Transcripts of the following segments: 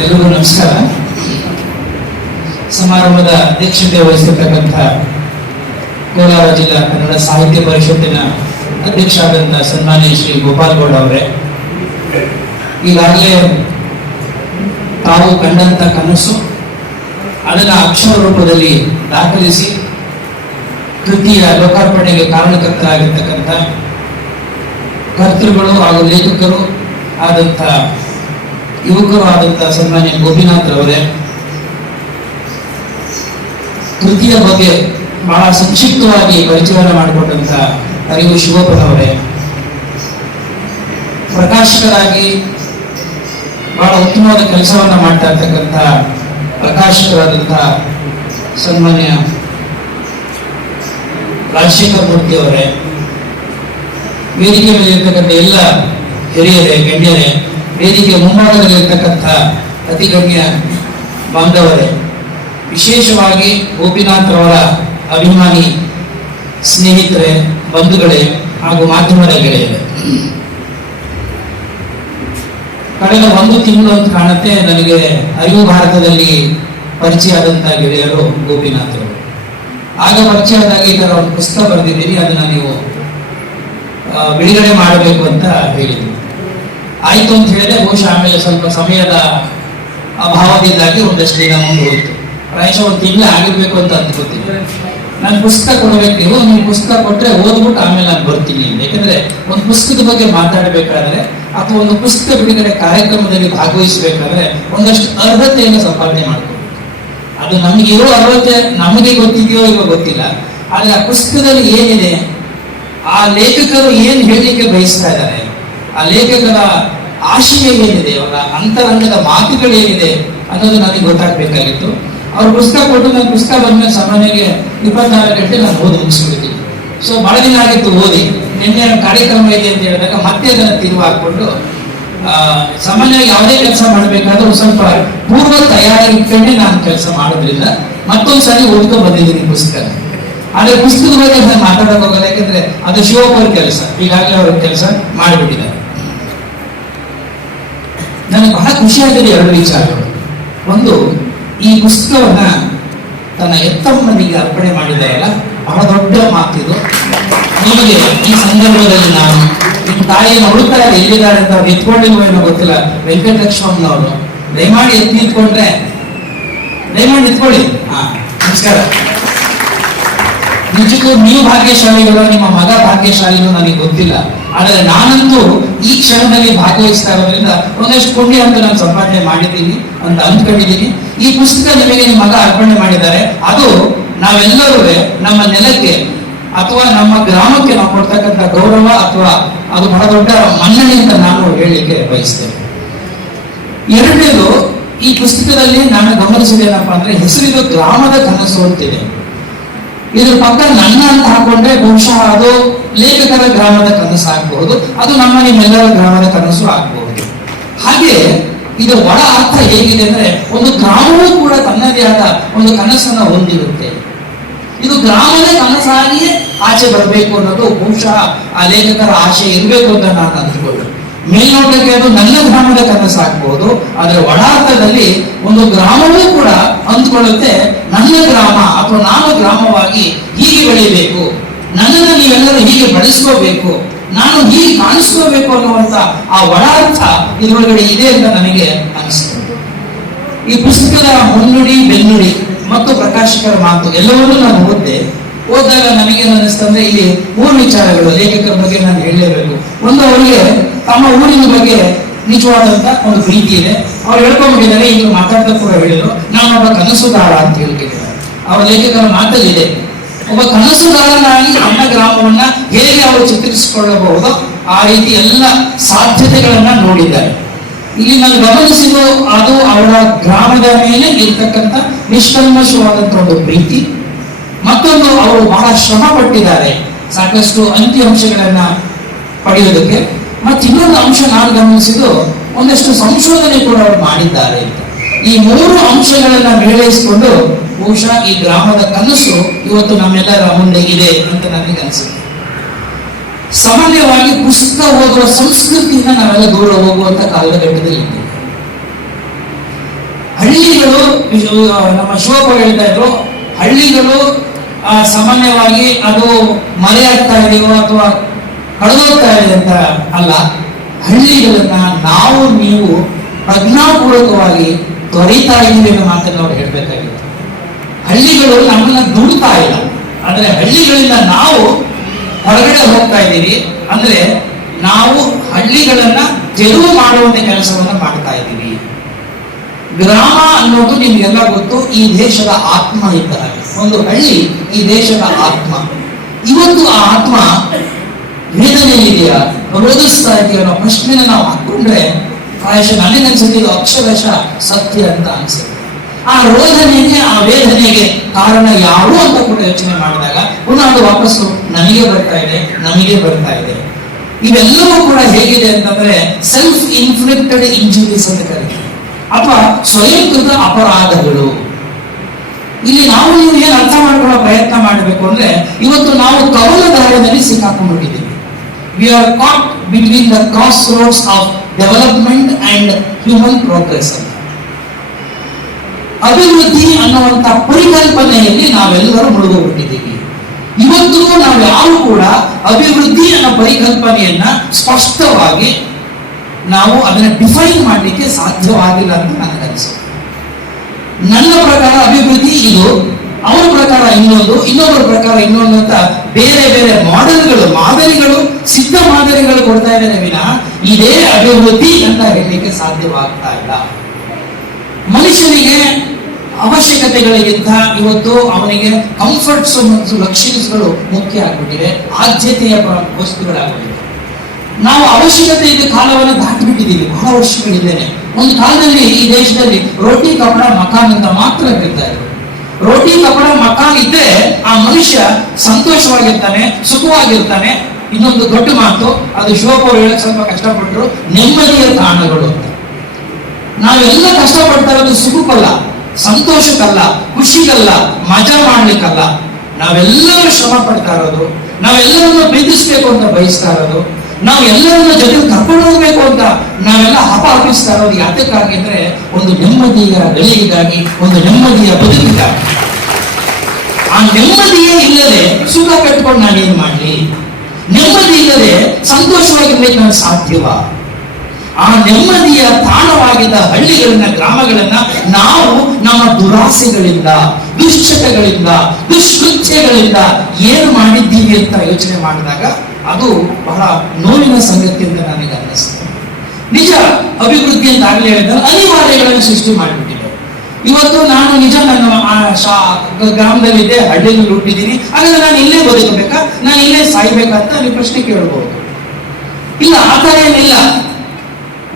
ಎಲ್ಲರಿಗೂ ನಮಸ್ಕಾರ. ಸಮಾರಂಭದ ಅಧ್ಯಕ್ಷತೆ ವಹಿಸಿರ್ತಕ್ಕಂಥ ಕೋಲಾರ ಜಿಲ್ಲಾ ಕನ್ನಡ ಸಾಹಿತ್ಯ ಪರಿಷತ್ತಿನ ಅಧ್ಯಕ್ಷರಾದಂತಹ ಸನ್ಮಾನ್ಯ ಶ್ರೀ ಗೋಪಾಲ್ ಗೌಡ ಅವರೇ, ಈಗಾಗಲೇ ತಾವು ಕಂಡಂತ ಕನಸು ಅದನ್ನು ಅಕ್ಷರ ರೂಪದಲ್ಲಿ ದಾಖಲಿಸಿ ಕೃತಿಯ ಲೋಕಾರ್ಪಣೆಗೆ ಕಾರಣಕರ್ತರಾಗಿರ್ತಕ್ಕಂಥ ಕರ್ತೃಗಳು ಹಾಗೂ ಲೇಖಕರು ಆದಂಥ ಯುವಕರು ಆದಂಥ ಸನ್ಮಾನ್ಯ ಗೋಪಿನಾಥ್ ಅವರೇ, ಕೃತಿಯ ಬಗ್ಗೆ ಬಹಳ ಸಂಕ್ಷಿಪ್ತವಾಗಿ ಪರಿಚಯವನ್ನು ಮಾಡಿಕೊಟ್ಟಂತ ಅರಿವು ಶಿವಪದ ಅವರೇ, ಪ್ರಕಾಶಕರಾಗಿ ಬಹಳ ಉತ್ತಮವಾದ ಕೆಲಸವನ್ನ ಮಾಡ್ತಾ ಇರ್ತಕ್ಕಂಥ ಪ್ರಕಾಶಕರಾದಂಥ ಸನ್ಮಾನ್ಯ ರಾಜಶೇಖರ್ ಮೂರ್ತಿ ಅವರೇ, ವೇದಿಕೆ ಮೇಲೆ ಇರ್ತಕ್ಕಂಥ ಎಲ್ಲ ಹಿರಿಯರೇ, ಗಣ್ಯರೇ, ವೇದಿಕೆ ಮುಂಭಾಗದಲ್ಲಿರ್ತಕ್ಕಂಥ ಅತಿ ಗಣ್ಯ ಬಾಂಧವರೇ, ವಿಶೇಷವಾಗಿ ಗೋಪಿನಾಥ್ ಅವರ ಅಭಿಮಾನಿ ಸ್ನೇಹಿತರೆ, ಬಂಧುಗಳೇ ಹಾಗೂ ಮಾಧ್ಯಮದ ಗೆಳೆಯರೇ, ಕಳೆದ 1 ತಿಂಗಳು ಅಂತ ಕಾಣುತ್ತೆ ನನಗೆ ಅರಿವು ಭಾರತದಲ್ಲಿ ಪರಿಚಯ ಆದಂತಹ ಗೆಳೆಯರು ಗೋಪಿನಾಥ್ ಅವರು. ಆಗ ಪರಿಚಯ ಆದಾಗ ಈ ತರ ಒಂದು ಪುಸ್ತಕ ಬರೆದಿದ್ದೀನಿ, ಅದನ್ನ ನೀವು ಬಿಡುಗಡೆ ಮಾಡಬೇಕು ಅಂತ ಹೇಳಿದ್ರು. ಆಯ್ತು ಅಂತ ಹೇಳಿದ್ರೆ ಬಹುಶಃ ಆಮೇಲೆ ಸ್ವಲ್ಪ ಸಮಯದ ಅಭಾವದಿಂದಾಗಿ ಒಂದಷ್ಟು ದಿನ ಮುಂದೆ ಹೋಯ್ತು. ಪ್ರಾಯಶಃ 1 ತಿಂಗಳು ಆಗಿರ್ಬೇಕು ಅಂತ ಅನ್ಕೋತೀನಿ. ನಾನು ಪುಸ್ತಕ ಕೊಡ್ಬೇಕು, ನೀವು ಪುಸ್ತಕ ಕೊಟ್ರೆ ಓದ್ಬಿಟ್ಟು ಆಮೇಲೆ ನಾನು ಬರ್ತೀನಿ. ಯಾಕಂದ್ರೆ ಒಂದು ಪುಸ್ತಕದ ಬಗ್ಗೆ ಮಾತಾಡಬೇಕಾದ್ರೆ ಅಥವಾ ಒಂದು ಪುಸ್ತಕ ಬಿಡುಗಡೆ ಕಾರ್ಯಕ್ರಮದಲ್ಲಿ ಭಾಗವಹಿಸಬೇಕಾದ್ರೆ ಒಂದಷ್ಟು ಅರ್ಹತೆಯನ್ನು ಸಂಪಾದನೆ ಮಾಡ್ಕೋಬೇಕು. ಅದು ನಮಗಿರೋ ಅರ್ಹತೆ ನಮಗೆ ಗೊತ್ತಿದೆಯೋ ಇವಾಗ ಗೊತ್ತಿಲ್ಲ, ಆದ್ರೆ ಆ ಪುಸ್ತಕದಲ್ಲಿ ಏನಿದೆ, ಆ ಲೇಖಕರು ಏನ್ ಹೇಳಲಿಕ್ಕೆ ಬಯಸ್ತಾ ಇದ್ದಾರೆ, ಆ ಲೇಖಕರ ಆಶಯ ಏನಿದೆ, ಅವರ ಅಂತರಂಗದ ಮಾತುಗಳು ಏನಿದೆ ಅನ್ನೋದು ನನಗೆ ಗೊತ್ತಾಗಬೇಕಾಗಿತ್ತು. ಅವ್ರ ಪುಸ್ತಕ ಕೊಟ್ಟು ನನ್ನ ಪುಸ್ತಕ ಬಂದ್ಮೇಲೆ ಸಾಮಾನ್ಯಗೆ 24 ಗಂಟೆ ನಾನು ಓದಿ ಮುಗಿಸ್ಬಿಡ್ತೀನಿ. ಸೊ ಬಹಳ ದಿನ ಆಗಿತ್ತು ಓದಿ. ನಿನ್ನೆ ಕಾರ್ಯಕ್ರಮ ಇದೆ ಅಂತ ಹೇಳಿದಾಗ ಮತ್ತೆ ಅದನ್ನು ತಿರುವು ಹಾಕೊಂಡು ಸಾಮಾನ್ಯವಾಗಿ ಯಾವುದೇ ಕೆಲಸ ಮಾಡಬೇಕಾದ್ರೂ ಸ್ವಲ್ಪ ಪೂರ್ವ ತಯಾರಿ ಇಟ್ಕೊಂಡೆ ನಾನು ಕೆಲಸ ಮಾಡೋದ್ರಿಂದ ಮತ್ತೊಂದ್ಸರಿ ಓದ್ಕೊಂಡು ಬಂದಿದ್ದೀನಿ ಪುಸ್ತಕ. ಆದ್ರೆ ಪುಸ್ತಕದ ಬಗ್ಗೆ ನಾನು ಮಾತಾಡೋಕೆ ಹೋಗಲ್ಲ, ಯಾಕಂದ್ರೆ ಅದು ಶಿವಪ್ಪ ಕೆಲಸ, ಈಗಾಗಲೇ ಅವ್ರ ಕೆಲಸ ಮಾಡಿಬಿಟ್ಟಿದ್ದಾರೆ. ನನಗೆ ಬಹಳ ಖುಷಿಯಾಗಿದೆ 2 ವಿಚಾರಗಳು. ಒಂದು, ಈ ಪುಸ್ತಕವನ್ನ ತನ್ನ ಎತ್ತಮ್ಮನಿಗೆ ಅರ್ಪಣೆ ಮಾಡಿದಾರಲ್ಲ, ಬಹಳ ದೊಡ್ಡ ಮಾತಿದು. ನಿಮಗೆ ಈ ಸಂದರ್ಭದಲ್ಲಿ ನಾನು ನಿಮ್ಮ ತಾಯಿಯನ್ನು ಹುಡುಕ್ತಾರೆ, ಎಲ್ಲಿದ್ದಾರೆ ಅಂತ ಅವ್ರು ಎತ್ಕೊಂಡಿಲ್ವೋ ಏನೋ ಗೊತ್ತಿಲ್ಲ, ವೆಂಕಟಲಕ್ಷ್ಮಮ್ಮನವರು ದಯಮಾಡಿ ಎತ್ತಿ ನಿಂತ್ಕೊಂಡ್ರೆ ದಯಮಾಡಿ ನಿಂತ್ಕೊಳ್ಳಿ. ನಮಸ್ಕಾರ. ನಿಜಕ್ಕೂ ನೀವು ಭಾಗ್ಯಶಾಲಿಗಳು, ನಿಮ್ಮ ಮಗ ಭಾಗ್ಯಶಾಲಿಗಳು ನನಗೆ ಗೊತ್ತಿಲ್ಲ, ಆದರೆ ನಾನಂತೂ ಈ ಕ್ಷಣದಲ್ಲಿ ಭಾಗವಹಿಸ್ತಾ ಇರೋದ್ರಿಂದ ಒಂದಷ್ಟು ಪುಣ್ಯ ಅಂತ ನಾನು ಸಂಪಾದನೆ ಮಾಡಿದ್ದೀನಿ ಅಂತ ಅಂದ್ಕೊಂಡಿದ್ದೀನಿ. ಈ ಪುಸ್ತಕ ನಿಮಗೆ ನಿಮ್ಮ ಮಗ ಅರ್ಪಣೆ ಮಾಡಿದ್ದಾರೆ, ಅದು ನಾವೆಲ್ಲರೂ ನಮ್ಮ ನೆಲಕ್ಕೆ ಅಥವಾ ನಮ್ಮ ಗ್ರಾಮಕ್ಕೆ ನಾವು ಕೊಡ್ತಕ್ಕಂಥ ಗೌರವ ಅಥವಾ ಅದು ಬಹಳ ದೊಡ್ಡ ಮನ್ನಣೆ ಅಂತ ನಾನು ಹೇಳಲಿಕ್ಕೆ ಬಯಸ್ತೇನೆ. 2ನೇದು, ಈ ಪುಸ್ತಕದಲ್ಲಿ ನಾನು ಗಮನಿಸಿದೇನಪ್ಪ ಅಂದ್ರೆ, ಹೆಸರಿದು ಗ್ರಾಮದ ಕನಸು ಅಂತಿದೆ. ಇದ್ರ ಪಕ್ಕ ನನ್ನ ಅಂತ ಹಾಕೊಂಡ್ರೆ ಬಹುಶಃ ಅದು ಲೇಖಕರ ಗ್ರಾಮದ ಕನಸು ಆಗಬಹುದು, ಅದು ನಮ್ಮ ನಿಮ್ಮೆಲ್ಲರ ಗ್ರಾಮದ ಕನಸು ಆಗಬಹುದು. ಹಾಗೆ ಇದು ಒಳ ಅರ್ಥ ಹೇಗಿದೆ ಅಂದ್ರೆ, ಒಂದು ಗ್ರಾಮವೂ ಕೂಡ ತನ್ನದೇ ಆದ ಒಂದು ಕನಸನ್ನ ಹೊಂದಿರುತ್ತೆ. ಇದು ಗ್ರಾಮದ ಕನಸಾಗಿಯೇ ಆಚೆ ಬರಬೇಕು ಅನ್ನೋದು ಬಹುಶಃ ಆ ಲೇಖಕರ ಆಶೆ ಇರಬೇಕು ಅಂತ ನಾನು ಅಂದ್ಕೊಂಡೆ. ಮೇಲ್ನೋಟಕ್ಕೆ ಅದು ನನ್ನ ಗ್ರಾಮದ ಕನಸಾಗಬಹುದು, ಆದ್ರೆ ಒಳಾರ್ಥದಲ್ಲಿ ಒಂದು ಗ್ರಾಮವೂ ಕೂಡ ಅಂದ್ಕೊಳ್ಳುತ್ತೆ, ನನ್ನ ಗ್ರಾಮ ಅಥವಾ ನಾನು ಗ್ರಾಮವಾಗಿ ಹೀಗೆ ಬೆಳೆಯಬೇಕು, ನನ್ನನ್ನು ನೀವೆಲ್ಲರೂ ಹೀಗೆ ಬೆಳೆಸ್ಕೋಬೇಕು, ನಾನು ಹೀಗೆ ಕಾಣಿಸ್ಕೋಬೇಕು ಅನ್ನುವಂತ ಆ ಒಳಾರ್ಥ ಇದರೊಳಗಡೆ ಇದೆ ಅಂತ ನನಗೆ ಅನಿಸ್ತದೆ. ಈ ಪುಸ್ತಕದ ಮುನ್ನುಡಿ, ಬೆನ್ನುಡಿ ಮತ್ತು ಪ್ರಕಾಶಕರ ಮಾತು ಎಲ್ಲವನ್ನೂ ನಾನು ಓದಿದಾಗ ನನಗೇನು ಅನಿಸ್ತಂದ್ರೆ, ಇಲ್ಲಿ 3 ವಿಚಾರಗಳು ಲೇಖಕರ ಬಗ್ಗೆ ನಾನು ಹೇಳಲೇಬೇಕು. ಒಂದು, ಅವರಿಗೆ ತಮ್ಮ ಊರಿನ ಬಗ್ಗೆ ನಿಜವಾದಂತ ಒಂದು ಪ್ರೀತಿ ಇದೆ. ಅವ್ರು ಹೇಳ್ಕೊಂಡ್ಬಿಟ್ಟಿದ್ದಾರೆ, ಈಗ ಮಾತಾಡ್ತಾ ಕೂಡ ಹೇಳಿದ್ರು, ನಾನೊಬ್ಬ ಕನಸುಗಾರ ಅಂತ ಹೇಳ್ತಿದ್ದಾರೆ. ಅವರ ಲೇಖಕರ ಮಾತಲ್ಲಿದೆ, ಒಬ್ಬ ಕನಸುಗಾರನಾಗಿ ನಮ್ಮ ಗ್ರಾಮವನ್ನ ಹೇಗೆ ಅವರು ಚಿತ್ರಿಸಿಕೊಳ್ಳಬಹುದೋ ಆ ರೀತಿ ಎಲ್ಲ ಸಾಧ್ಯತೆಗಳನ್ನ ನೋಡಿದ್ದಾರೆ. ಇಲ್ಲಿ ನಾನು ಗಮನಿಸಿದ್ದು ಅದು ಅವರ ಗ್ರಾಮದ ಮೇಲೆ ಇರ್ತಕ್ಕಂಥ ನಿಷ್ಕಲ್ಮಶವಾದಂತ ಒಂದು ಪ್ರೀತಿ. ಮತ್ತೊಂದು, ಅವರು ಬಹಳ ಶ್ರಮ ಪಟ್ಟಿದ್ದಾರೆ ಸಾಕಷ್ಟು ಅಂಕಿಅಂಶಗಳನ್ನ ಪಡೆಯೋದಕ್ಕೆ. ಮತ್ತೆ ಇನ್ನೊಂದು ಅಂಶ ನಾನು ಗಮನಿಸಿದ್ದು, ಒಂದಷ್ಟು ಸಂಶೋಧನೆ ಕೂಡ ಅವರು ಮಾಡಿದ್ದಾರೆ ಅಂತ. ಈ 3 ಅಂಶಗಳನ್ನ ಮೇಳೈಸಿಕೊಂಡು ಬಹುಶಃ ಈ ಗ್ರಾಮದ ಕನಸು ಇವತ್ತು ನಮ್ಮೆಲ್ಲರ ಮುಂದೆ ಇದೆ ಅಂತ ನನಗೆ ಅನಿಸುತ್ತೆ. ಸಾಮಾನ್ಯವಾಗಿ ಪುಸ್ತಕ ಓದುವ ಸಂಸ್ಕೃತಿಯಿಂದ ನಾವೆಲ್ಲ ದೂರ ಹೋಗುವಂತ ಕಾಲಘಟ್ಟದಲ್ಲಿ ಇದ್ದೀವಿ. ಹಳ್ಳಿಗಳು, ನಮ್ಮ ಶಿವಪ್ಪ ಹೇಳ್ತಾ ಇದ್ರು, ಹಳ್ಳಿಗಳು ಸಾಮಾನ್ಯವಾಗಿ ಅದು ಮರೆಯಾಗ್ತಾ ಇದೆಯೋ ಅಥವಾ ಕಳೆದೋಗ್ತಾ ಇದೆ ಅಂತ ಅಲ್ಲ. ಹಳ್ಳಿಗಳನ್ನ ನಾವು ನೀವು ಪ್ರಜ್ಞಾಪೂರ್ವಕವಾಗಿ ತೊರೀತಾ ಇದ್ದೀವಿ ಅನ್ನೋ ಮಾತನ್ನು ಅವ್ರು ಹೇಳ್ಬೇಕಾಗಿದೆ. ಹಳ್ಳಿಗಳು ನಮ್ಮನ್ನ ದುಡ್ತಾ ಇಲ್ಲ, ಆದ್ರೆ ಹಳ್ಳಿಗಳಿಂದ ನಾವು ಹೊರಗಡೆ ಹೋಗ್ತಾ ಇದ್ದೀವಿ. ಅಂದ್ರೆ ನಾವು ಹಳ್ಳಿಗಳನ್ನ ತೆರವು ಮಾಡುವಂತ ಕೆಲಸವನ್ನ ಮಾಡ್ತಾ ಇದ್ದೀವಿ. ಗ್ರಾಮ ಅನ್ನೋದು ನಿಮ್ಗೆಲ್ಲ ಗೊತ್ತು, ಈ ದೇಶದ ಆತ್ಮ ಇದ್ದ ಹಾಗೆ. ಒಂದು ಹಳ್ಳಿ ಈ ದೇಶದ ಆತ್ಮ. ಇವತ್ತು ಆ ಆತ್ಮ ವೇದನೆಯಲ್ಲಿದೆಯಾ, ರೋಧಿಸ್ತಾ ಇದೆಯಾ ಅನ್ನೋ ಪ್ರಶ್ನೆನ ನಾವು ಹಾಕೊಂಡ್ರೆ ಪ್ರಾಯಶಃ ನನಗನ್ಸುತ್ತೆ ಇದು ಅಕ್ಷರಶಃ ಸತ್ಯ ಅಂತ ಅನ್ಸುತ್ತೆ. ಆ ರೋಧನೆಗೆ, ಆ ವೇದನೆಗೆ ಕಾರಣ ಯಾರು ಅಂತ ಕೂಡ ಯೋಚನೆ ಮಾಡಿದಾಗ ಪುನಃ ಅದು ವಾಪಸ್ಸು ನಮಗೆ ಬರ್ತಾ ಇದೆ, ನಮಗೆ ಬರ್ತಾ ಇದೆ. ಇವೆಲ್ಲವೂ ಕೂಡ ಹೇಗಿದೆ ಅಂತಂದ್ರೆ ಸೆಲ್ಫ್ ಇನ್ಫ್ಲಿಕ್ಟೆಡ್ ಇಂಜುರೀಸ್ ಅಂತ ಕರೀತಾರೆ, ಅಥವಾ ಸ್ವಯಂಕೃತ ಅಪರಾಧಗಳು. ಇಲ್ಲಿ ನಾವು ನೀವು ಏನು ಅರ್ಥ ಮಾಡ್ಕೊಳ್ಳೋ ಪ್ರಯತ್ನ ಮಾಡಬೇಕು ಅಂದ್ರೆ, ಇವತ್ತು ನಾವು ಕವಲ ದಾರಿಯಲ್ಲಿ ಸಿಕ್ಕಾಕೊಂಡ್ಬಿಟ್ಟಿದ್ದೀವಿ. We are caught between the crossroads of development and human progress ಅಂತ. ಅಭಿವೃದ್ಧಿ ಅನ್ನುವಂತ ಪರಿಕಲ್ಪನೆಯಲ್ಲಿ ನಾವೆಲ್ಲರೂ ಮುಳುಗೋಗ್ಬಿಟ್ಟಿದ್ದೀವಿ. ಇವತ್ತು ನಾವು ಯಾರು ಕೂಡ ಅಭಿವೃದ್ಧಿ ಅನ್ನೋ ಪರಿಕಲ್ಪನೆಯನ್ನ ಸ್ಪಷ್ಟವಾಗಿ ನಾವು ಅದನ್ನ ಡಿಫೈನ್ ಮಾಡಲಿಕ್ಕೆ ಸಾಧ್ಯವಾಗಿಲ್ಲ ಅಂತ ನನಗನ್ಸುತ್ತೆ. ನನ್ನ ಪ್ರಕಾರ ಅಭಿವೃದ್ಧಿ ಇದು, ಅವರ ಪ್ರಕಾರ ಇನ್ನೊಂದು, ಇನ್ನೊಬ್ಬರ ಪ್ರಕಾರ ಇನ್ನೊಂದು ಅಂತ ಬೇರೆ ಬೇರೆ ಮಾಡೆಲ್ಗಳು, ಮಾದರಿಗಳು, ಸಿದ್ಧ ಮಾದರಿಗಳು ಕೊಡ್ತಾ ಇದ್ದಾರೆ ವಿನಃ ಇದೇ ಅಭಿವೃದ್ಧಿ ಅಂತ ಹೇಳಲಿಕ್ಕೆ ಸಾಧ್ಯವಾಗ್ತಾ ಇಲ್ಲ. ಮನುಷ್ಯನಿಗೆ ಅವಶ್ಯಕತೆಗಳಿಗಿಂತ ಇವತ್ತು ಅವನಿಗೆ ಕಂಫರ್ಟ್ಸ್ ಮತ್ತು ಲಕ್ಷರೀಸ್ಗಳು ಮುಖ್ಯ ಆಗ್ಬಿಟ್ಟಿವೆ, ಆದ್ಯತೆಯ ವಸ್ತುಗಳಾಗ್ಬಿಟ್ಟಿವೆ. ನಾವು ಅವಶ್ಯಕತೆಯ ಕಾಲವನ್ನು ದಾಟಿಬಿಟ್ಟಿದ್ದೀವಿ ಬಹಳ ವರ್ಷಗಳಿದ್ದೇನೆ. ಒಂದು ಕಾಲದಲ್ಲಿ ಈ ದೇಶದಲ್ಲಿ ರೋಟಿ ಕಪಡ ಮಕಾನ್ ಅಂತ ಮಾತ್ರ ಹೇಳ್ತಾ ಇದ್ರು. ರೋಟಿ ಕಪಡ ಮಕಾನ್ ಇದ್ರೆ ಆ ಮನುಷ್ಯ ಸಂತೋಷವಾಗಿರ್ತಾನೆ, ಸುಖವಾಗಿರ್ತಾನೆ. ಇನ್ನೊಂದು ದೊಡ್ಡ ಮಾತು, ಅದು ಶಿವಪ್ಪ ಹೇಳಕ್ ಸ್ವಲ್ಪ ಕಷ್ಟಪಟ್ಟರು, ನೆಮ್ಮದಿಯ ತಾಣಗಳು ಅಂತ. ನಾವೆಲ್ಲ ಕಷ್ಟಪಡ್ತಾ ಇರೋದು ಸುಖಕ್ಕಲ್ಲ, ಸಂತೋಷಕ್ಕಲ್ಲ, ಖುಷಿಗಲ್ಲ, ಮಜಾ ಮಾಡ್ಲಿಕ್ಕಲ್ಲ. ನಾವೆಲ್ಲರೂ ಶ್ರಮ ಪಡ್ತಾ ಇರೋದು, ನಾವೆಲ್ಲರನ್ನು ಪ್ರೀತಿಸ್ಬೇಕು ಅಂತ ಬಯಸ್ತಾ ಇರೋದು, ನಾವು ಎಲ್ಲರನ್ನ ಜೊತೆ ಕರ್ಕೊಂಡು ಹೋಗ್ಬೇಕು ಅಂತ ನಾವೆಲ್ಲ ಹಪಾಪಿಸ್ತಾ ಇರೋದು ಯಾತಕ್ಕಾಗಿ ಅಂದ್ರೆ ಒಂದು ನೆಮ್ಮದಿಯ ಗಳಿಗೆಗಾಗಿ, ಒಂದು ನೆಮ್ಮದಿಯ ಬದುಕಿಗಾಗಿ. ಆ ನೆಮ್ಮದಿಯೇ ಇಲ್ಲದೆ ಸುಖ ಕಟ್ಕೊಂಡು ನಾನೇನ್ ಮಾಡ್ಲಿ? ನೆಮ್ಮದಿ ಇಲ್ಲದೆ ಸಂತೋಷವಾಗಿರ್ಬೇಕು ನಾನು ಸಾಧ್ಯವಾ? ಆ ನೆಮ್ಮದಿಯ ತಾಣವಾಗಿದ್ದ ಹಳ್ಳಿಗಳನ್ನ, ಗ್ರಾಮಗಳನ್ನ ನಾವು ನಮ್ಮ ದುರಾಸೆಗಳಿಂದ, ದುಶ್ಚಟಗಳಿಂದ, ದುಷ್ಕೃತ್ಯಗಳಿಂದ ಏನು ಮಾಡಿದ್ದೀವಿ ಅಂತ ಯೋಚನೆ ಮಾಡಿದಾಗ ಅದು ಬಹಳ ನೋವಿನ ಸಂಗತಿ ಅಂತ ನನಗೆ ಅನ್ನಿಸ್ತದೆ. ನಿಜ, ಅಭಿವೃದ್ಧಿ ಅಂತ ಆಗ್ಲೇ ಹೇಳಿದ್ರೆ ಅನಿವಾರ್ಯಗಳನ್ನು ಸೃಷ್ಟಿ ಮಾಡಿಬಿಟ್ಟಿದೆ. ಇವತ್ತು ನಾನು ನಿಜ ನನ್ನ ಗ್ರಾಮದಲ್ಲಿದ್ದೆ, ಹಳ್ಳಿಯಲ್ಲಿ ಹುಟ್ಟಿದ್ದೀನಿ, ಹಾಗಾದ್ರೆ ನಾನು ಇಲ್ಲೇ ಬದುಕಬೇಕಾ, ನಾನು ಇಲ್ಲೇ ಸಾಯ್ಬೇಕಂತ ನೀವು ಪ್ರಶ್ನೆ ಕೇಳಬಹುದು. ಇಲ್ಲ, ಆ ಥರ ಏನಿಲ್ಲ.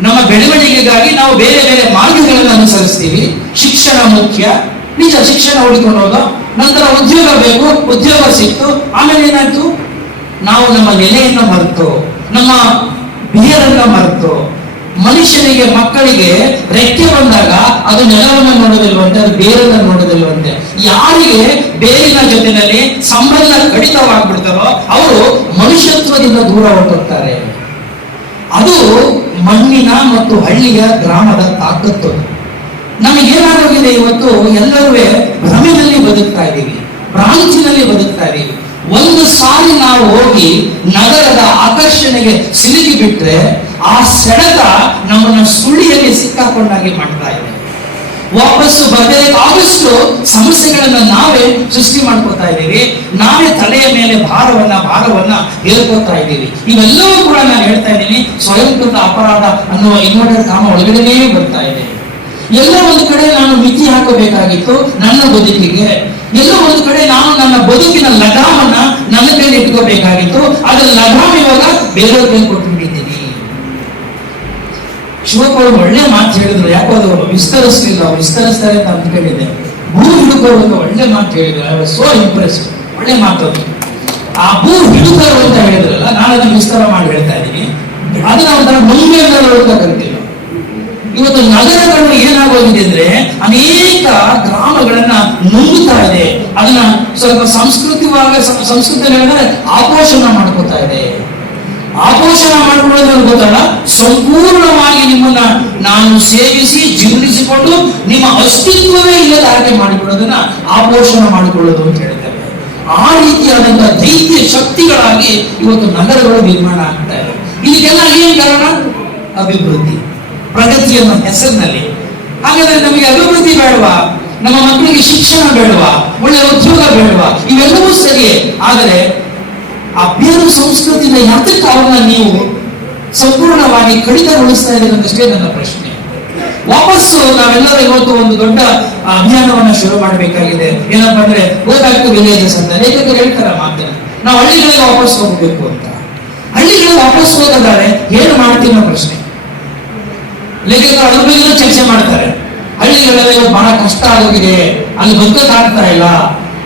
ನಮ್ಮ ಬೆಳವಣಿಗೆಗಾಗಿ ನಾವು ಬೇರೆ ಬೇರೆ ಮಾರ್ಗಗಳನ್ನು ಅನುಸರಿಸ್ತೀವಿ. ಶಿಕ್ಷಣ ಮುಖ್ಯ, ನಿಜ, ಶಿಕ್ಷಣ ಹುಡುಕೊಂಡು ಹೋದ ನಂತರ ಉದ್ಯೋಗ ಬೇಕು, ಉದ್ಯೋಗ ಸಿಕ್ತು, ಆಮೇಲೆ ಏನಾಯ್ತು? ನಾವು ನಮ್ಮ ನೆಲೆಯನ್ನ ಮರೆತು, ನಮ್ಮ ಬೇರನ್ನ ಮರೆತು, ಮನುಷ್ಯನಿಗೆ, ಮಕ್ಕಳಿಗೆ ರೆಕ್ಕೆ ಬಂದಾಗ ಅದು ನೆಲವನ್ನು ನೋಡೋದಿಲ್ವಂತೆ, ಅದು ಬೇರನ್ನ ನೋಡೋದಿಲ್ವಂತೆ. ಯಾರಿಗೆ ಬೇರಿನ ಜೊತೆಯಲ್ಲಿ ಸಂಬಂಧ ಕಡಿತವಾಗ್ಬಿಡ್ತಾರೋ ಅವರು ಮನುಷ್ಯತ್ವದಿಂದ ದೂರ ಹೊರಟೋಗ್ತಾರೆ. ಅದು ಮಣ್ಣಿನ ಮತ್ತು ಹಳ್ಳಿಯ ಗ್ರಾಮದ ತಾಕತ್ತು. ನಮಗೇನಾಗೋಗಿದೆ ಇವತ್ತು, ಎಲ್ಲರೂ ಭ್ರಮೆಯಲ್ಲಿ ಬದುಕ್ತಾ ಇದ್ದೀವಿ, ಭ್ರಾಂತಿನಲ್ಲಿ ಬದುಕ್ತಾ ಇದ್ದೀವಿ. ಒಂದು ಸಾರಿ ನಾವು ಹೋಗಿ ನಗರದ ಆಕರ್ಷಣೆಗೆ ಸಿಲುಕಿ ಬಿಟ್ರೆ ಆ ಸೆಳೆತ ನಮ್ಮನ್ನ ಸುಳಿಯಲ್ಲಿ ಸಿಕ್ಕಾಕೊಂಡಾಗಿ ಮಾಡ್ತಾ ಇದೆ. ವಾಪಸ್ಸು ಬರಬೇಕಾದಷ್ಟು ಸಮಸ್ಯೆಗಳನ್ನ ನಾವೇ ಸೃಷ್ಟಿ ಮಾಡ್ಕೋತಾ ಇದ್ದೀವಿ. ನಾವೇ ತಲೆಯ ಮೇಲೆ ಭಾರವನ್ನ ಹೇಳ್ಕೊತಾ ಇದ್ದೀವಿ. ಇವೆಲ್ಲವೂ ಕೂಡ ನಾನು ಹೇಳ್ತಾ ಇದ್ದೀನಿ, ಸ್ವಯಂಕೃತ ಅಪರಾಧ ಅನ್ನುವ ಇನ್ವರ್ಟೆಡ್ ಕಾಮ ಒಳಗಡೆನೇ ಬರ್ತಾ ಇದೆ. ಎಲ್ಲ ಒಂದು ಕಡೆ ನಾನು ಮಿತಿ ಹಾಕಬೇಕಾಗಿತ್ತು ನನ್ನ ಬದುಕಿಗೆ, ಎಲ್ಲ ಒಂದು ಕಡೆ ನಾನು ನನ್ನ ಬದುಕಿನ ಲಗಾಮನ್ನ ನನ್ನ ಕೈಲಿ ಇಟ್ಕೋಬೇಕಾಗಿತ್ತು. ಅದರ ಲಗಾಮ್ ಇವಾಗ ಬೇರೆಯವ್ರ ಕೈ ಕೊಟ್ಬಿಟ್ಟಿದ್ದೀನಿ. ಶಿವಪ್ಪ ಒಳ್ಳೆ ಮಾತು ಹೇಳಿದ್ರು, ಯಾಕೋ ಅದು ವಿಸ್ತರಿಸ್ತಾರೆ ಅಂತ ಅಂದ್ಕೊಂಡಿದ್ದೆ. ಭೂ ಹಿಡುಕರು ಅಂತ ಒಳ್ಳೆ ಮಾತು ಹೇಳಿದ್ರು, ಐ ವಾಸ್ ಸೋ ಇಂಪ್ರೆಸ್ಡ್. ಒಳ್ಳೆ ಮಾತು ಅದು. ಆ ಭೂ ಹಿಡುಕರು ಅಂತ ಹೇಳಿದ್ರಲ್ಲ, ನಾನು ಅದನ್ನು ವಿಸ್ತಾರ ಮಾಡಿ ಹೇಳ್ತಾ ಇದ್ದೀನಿ. ಅದನ್ನ ಒಂಥರ ಮುಂಬೈಗಳು ಅಂತ ಕರಿತೀವಿ. ಇವತ್ತು ನಗರಗಳು ಏನಾಗೋಗಿದೆ ಅಂದ್ರೆ ಅನೇಕ ಗ್ರಾಮಗಳನ್ನ ನುಂಗುತ್ತಾ ಇದೆ. ಅದನ್ನ ಸ್ವಲ್ಪ ಸಂಸ್ಕೃತಿ ಆಪೋಷಣ ಮಾಡ್ಕೋತಾ ಇದೆ. ಆಪೋಷಣ ಮಾಡ್ಕೊಳ್ಳೋದ್ರಲ್ಲಿ ಗೊತ್ತಲ್ಲ, ಸಂಪೂರ್ಣವಾಗಿ ನಿಮ್ಮನ್ನ ನಾನು ಸೇವಿಸಿ ಜೀವನಿಸಿಕೊಂಡು ನಿಮ್ಮ ಅಸ್ತಿತ್ವವೇ ಇಲ್ಲದ ಹಾಗೆ ಮಾಡಿಕೊಳ್ಳೋದನ್ನ ಆಪೋಷಣ ಮಾಡಿಕೊಳ್ಳೋದು ಅಂತ ಹೇಳ್ತಾರೆ. ಆ ರೀತಿಯಾದಂತಹ ದೈತ್ಯ ಶಕ್ತಿಗಳಾಗಿ ಇವತ್ತು ನಗರಗಳು ನಿರ್ಮಾಣ ಆಗ್ತಾ ಇದೆ. ಇದಕ್ಕೆಲ್ಲ ಏನ್ ಕಾರಣ? ಅಭಿವೃದ್ಧಿ, ಪ್ರಗತಿ ಅನ್ನೋ ಹೆಸರಿನಲ್ಲಿ. ಹಾಗಾದ್ರೆ ನಮಗೆ ಅಭಿವೃದ್ಧಿ ಬೇಡವಾ? ನಮ್ಮ ಮಕ್ಕಳಿಗೆ ಶಿಕ್ಷಣ ಬೇಡವಾ? ಒಳ್ಳೆ ಉದ್ಯೋಗ ಬೇಡವಾ? ಇವೆಲ್ಲವೂ ಸರಿಯೇ. ಆದರೆ ಆ ಬೇರು ಸಂಸ್ಕೃತಿಯಿಂದ ಯಾತಕ್ಕೆ ಅವನ್ನ ನೀವು ಸಂಪೂರ್ಣವಾಗಿ ಕಡಿತಗೊಳಿಸ್ತಾ ಇದ್ದೀರಿ ಅಂತಷ್ಟೇ ನನ್ನ ಪ್ರಶ್ನೆ. ವಾಪಸ್ಸು ನಾವೆಲ್ಲರೂ ಇವತ್ತು ಒಂದು ದೊಡ್ಡ ಅಭಿಯಾನವನ್ನ ಶುರು ಮಾಡಬೇಕಾಗಿದೆ. ಏನಪ್ಪಾ ಅಂದ್ರೆ ಗೋ ಬ್ಯಾಕ್ ಟು ವಿಲೇಜಸ್ ಅಂತ ಲೇಖಕರು ಹೇಳ್ತಾರೆ ಮಾತನ್ನ. ನಾವು ಹಳ್ಳಿಗಳಿಗೆ ವಾಪಸ್ ಹೋಗಬೇಕು ಅಂತ. ಹಳ್ಳಿಗಳಿಗೆ ವಾಪಸ್ ಹೋಗದಾರೆ ಏನು ಮಾಡ್ತೀವಿ ಅನ್ನೋ ಪ್ರಶ್ನೆ. ಲೇಖಕರು ಅದ್ರ ಬಗ್ಗೆ ಚರ್ಚೆ ಮಾಡ್ತಾರೆ. ಹಳ್ಳಿಗಳಲ್ಲಿ ಬಹಳ ಕಷ್ಟ ಆಗೋಗಿದೆ, ಅಲ್ಲಿ ಬದುಕಕ್ಕಾಗ್ತಾ ಇಲ್ಲ,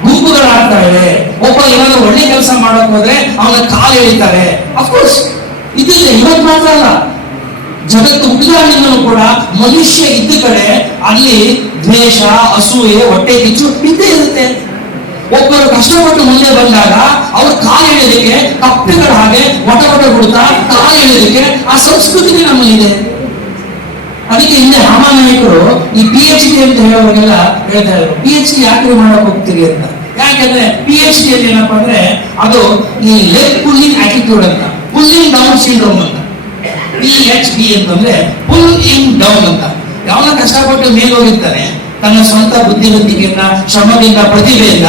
ಗುಂಪುಗಳಾಗ್ತಾ ಇದೆ. ಒಬ್ಬ ಏನಾದ್ರು ಒಳ್ಳೆ ಕೆಲಸ ಮಾಡಕ್ ಹೋದ್ರೆ ಅವನ ಕಾಲು ಎಳಿತಾರೆ. ಅಫ್ಕೋರ್ಸ್ ಇದಿದೆ, ಇವತ್ತು ಮಾತ್ರ ಅಲ್ಲ, ಜಗತ್ತು ಹುಟ್ಟಿದಾಗಿಂದಲೂ ಕೂಡ ಮನುಷ್ಯ ಇದ್ದ ಕಡೆ ಅಲ್ಲಿ ದ್ವೇಷ, ಅಸೂಯೆ, ಹೊಟ್ಟೆ ಕಿಚ್ಚು ಇದ್ದೇ ಇರುತ್ತೆ. ಒಬ್ಬರು ಕಷ್ಟಪಟ್ಟು ಮುಂದೆ ಬಂದಾಗ ಅವ್ರ ಕಾಲು ಎಳೆಯೋದಕ್ಕೆ ಕಪ್ಪೆಗಳ ಹಾಗೆ ಒಟ ಕೊಡ್ತಾ ಕಾಲು ಎಳೆಯೋದಕ್ಕೆ ಆ ಸಂಸ್ಕೃತಿ ನಮ್ಮಲ್ಲಿದೆ. ಅದಕ್ಕೆ ಹಿಂದೆ ರಾಮನಾಯಕರು ಈ PhD ಅಂತ ಹೇಳೋವಾಗೆಲ್ಲ ಹೇಳ್ತಾ ಇದ್ರು, PhD ಯಾಕೆ ಮಾಡಕ್ ಹೋಗ್ತೀರಿ ಅಂತ. ಯಾಕೆಂದ್ರೆ PhD ಅಲ್ಲಿ ಏನಪ್ಪಾ ಅಂದ್ರೆ ಅದು ಈ ಲೆಗ್ ಪುಲ್ಲಿಂಗ್ ಆಟಿಟ್ಯೂಡ್ ಅಂತ, ಪುಲ್ಲಿಂಗ್ ಡೌನ್ ಸಿಂಡ್ರೋಮ್ ಅಂತ. PhD ಅಂತಂದ್ರೆ ಪುಲ್ ಇನ್ ಡೌನ್ ಅಂತ. ಯಾವನ ಕಷ್ಟಪಟ್ಟು ಮೇಲೆ ಹೋಗಿರ್ತಾನೆ ತನ್ನ ಸ್ವಂತ ಬುದ್ಧಿವಂತಿಕೆಯನ್ನ, ಶ್ರಮದಿಂದ, ಪ್ರತಿಭೆಯಿಂದ,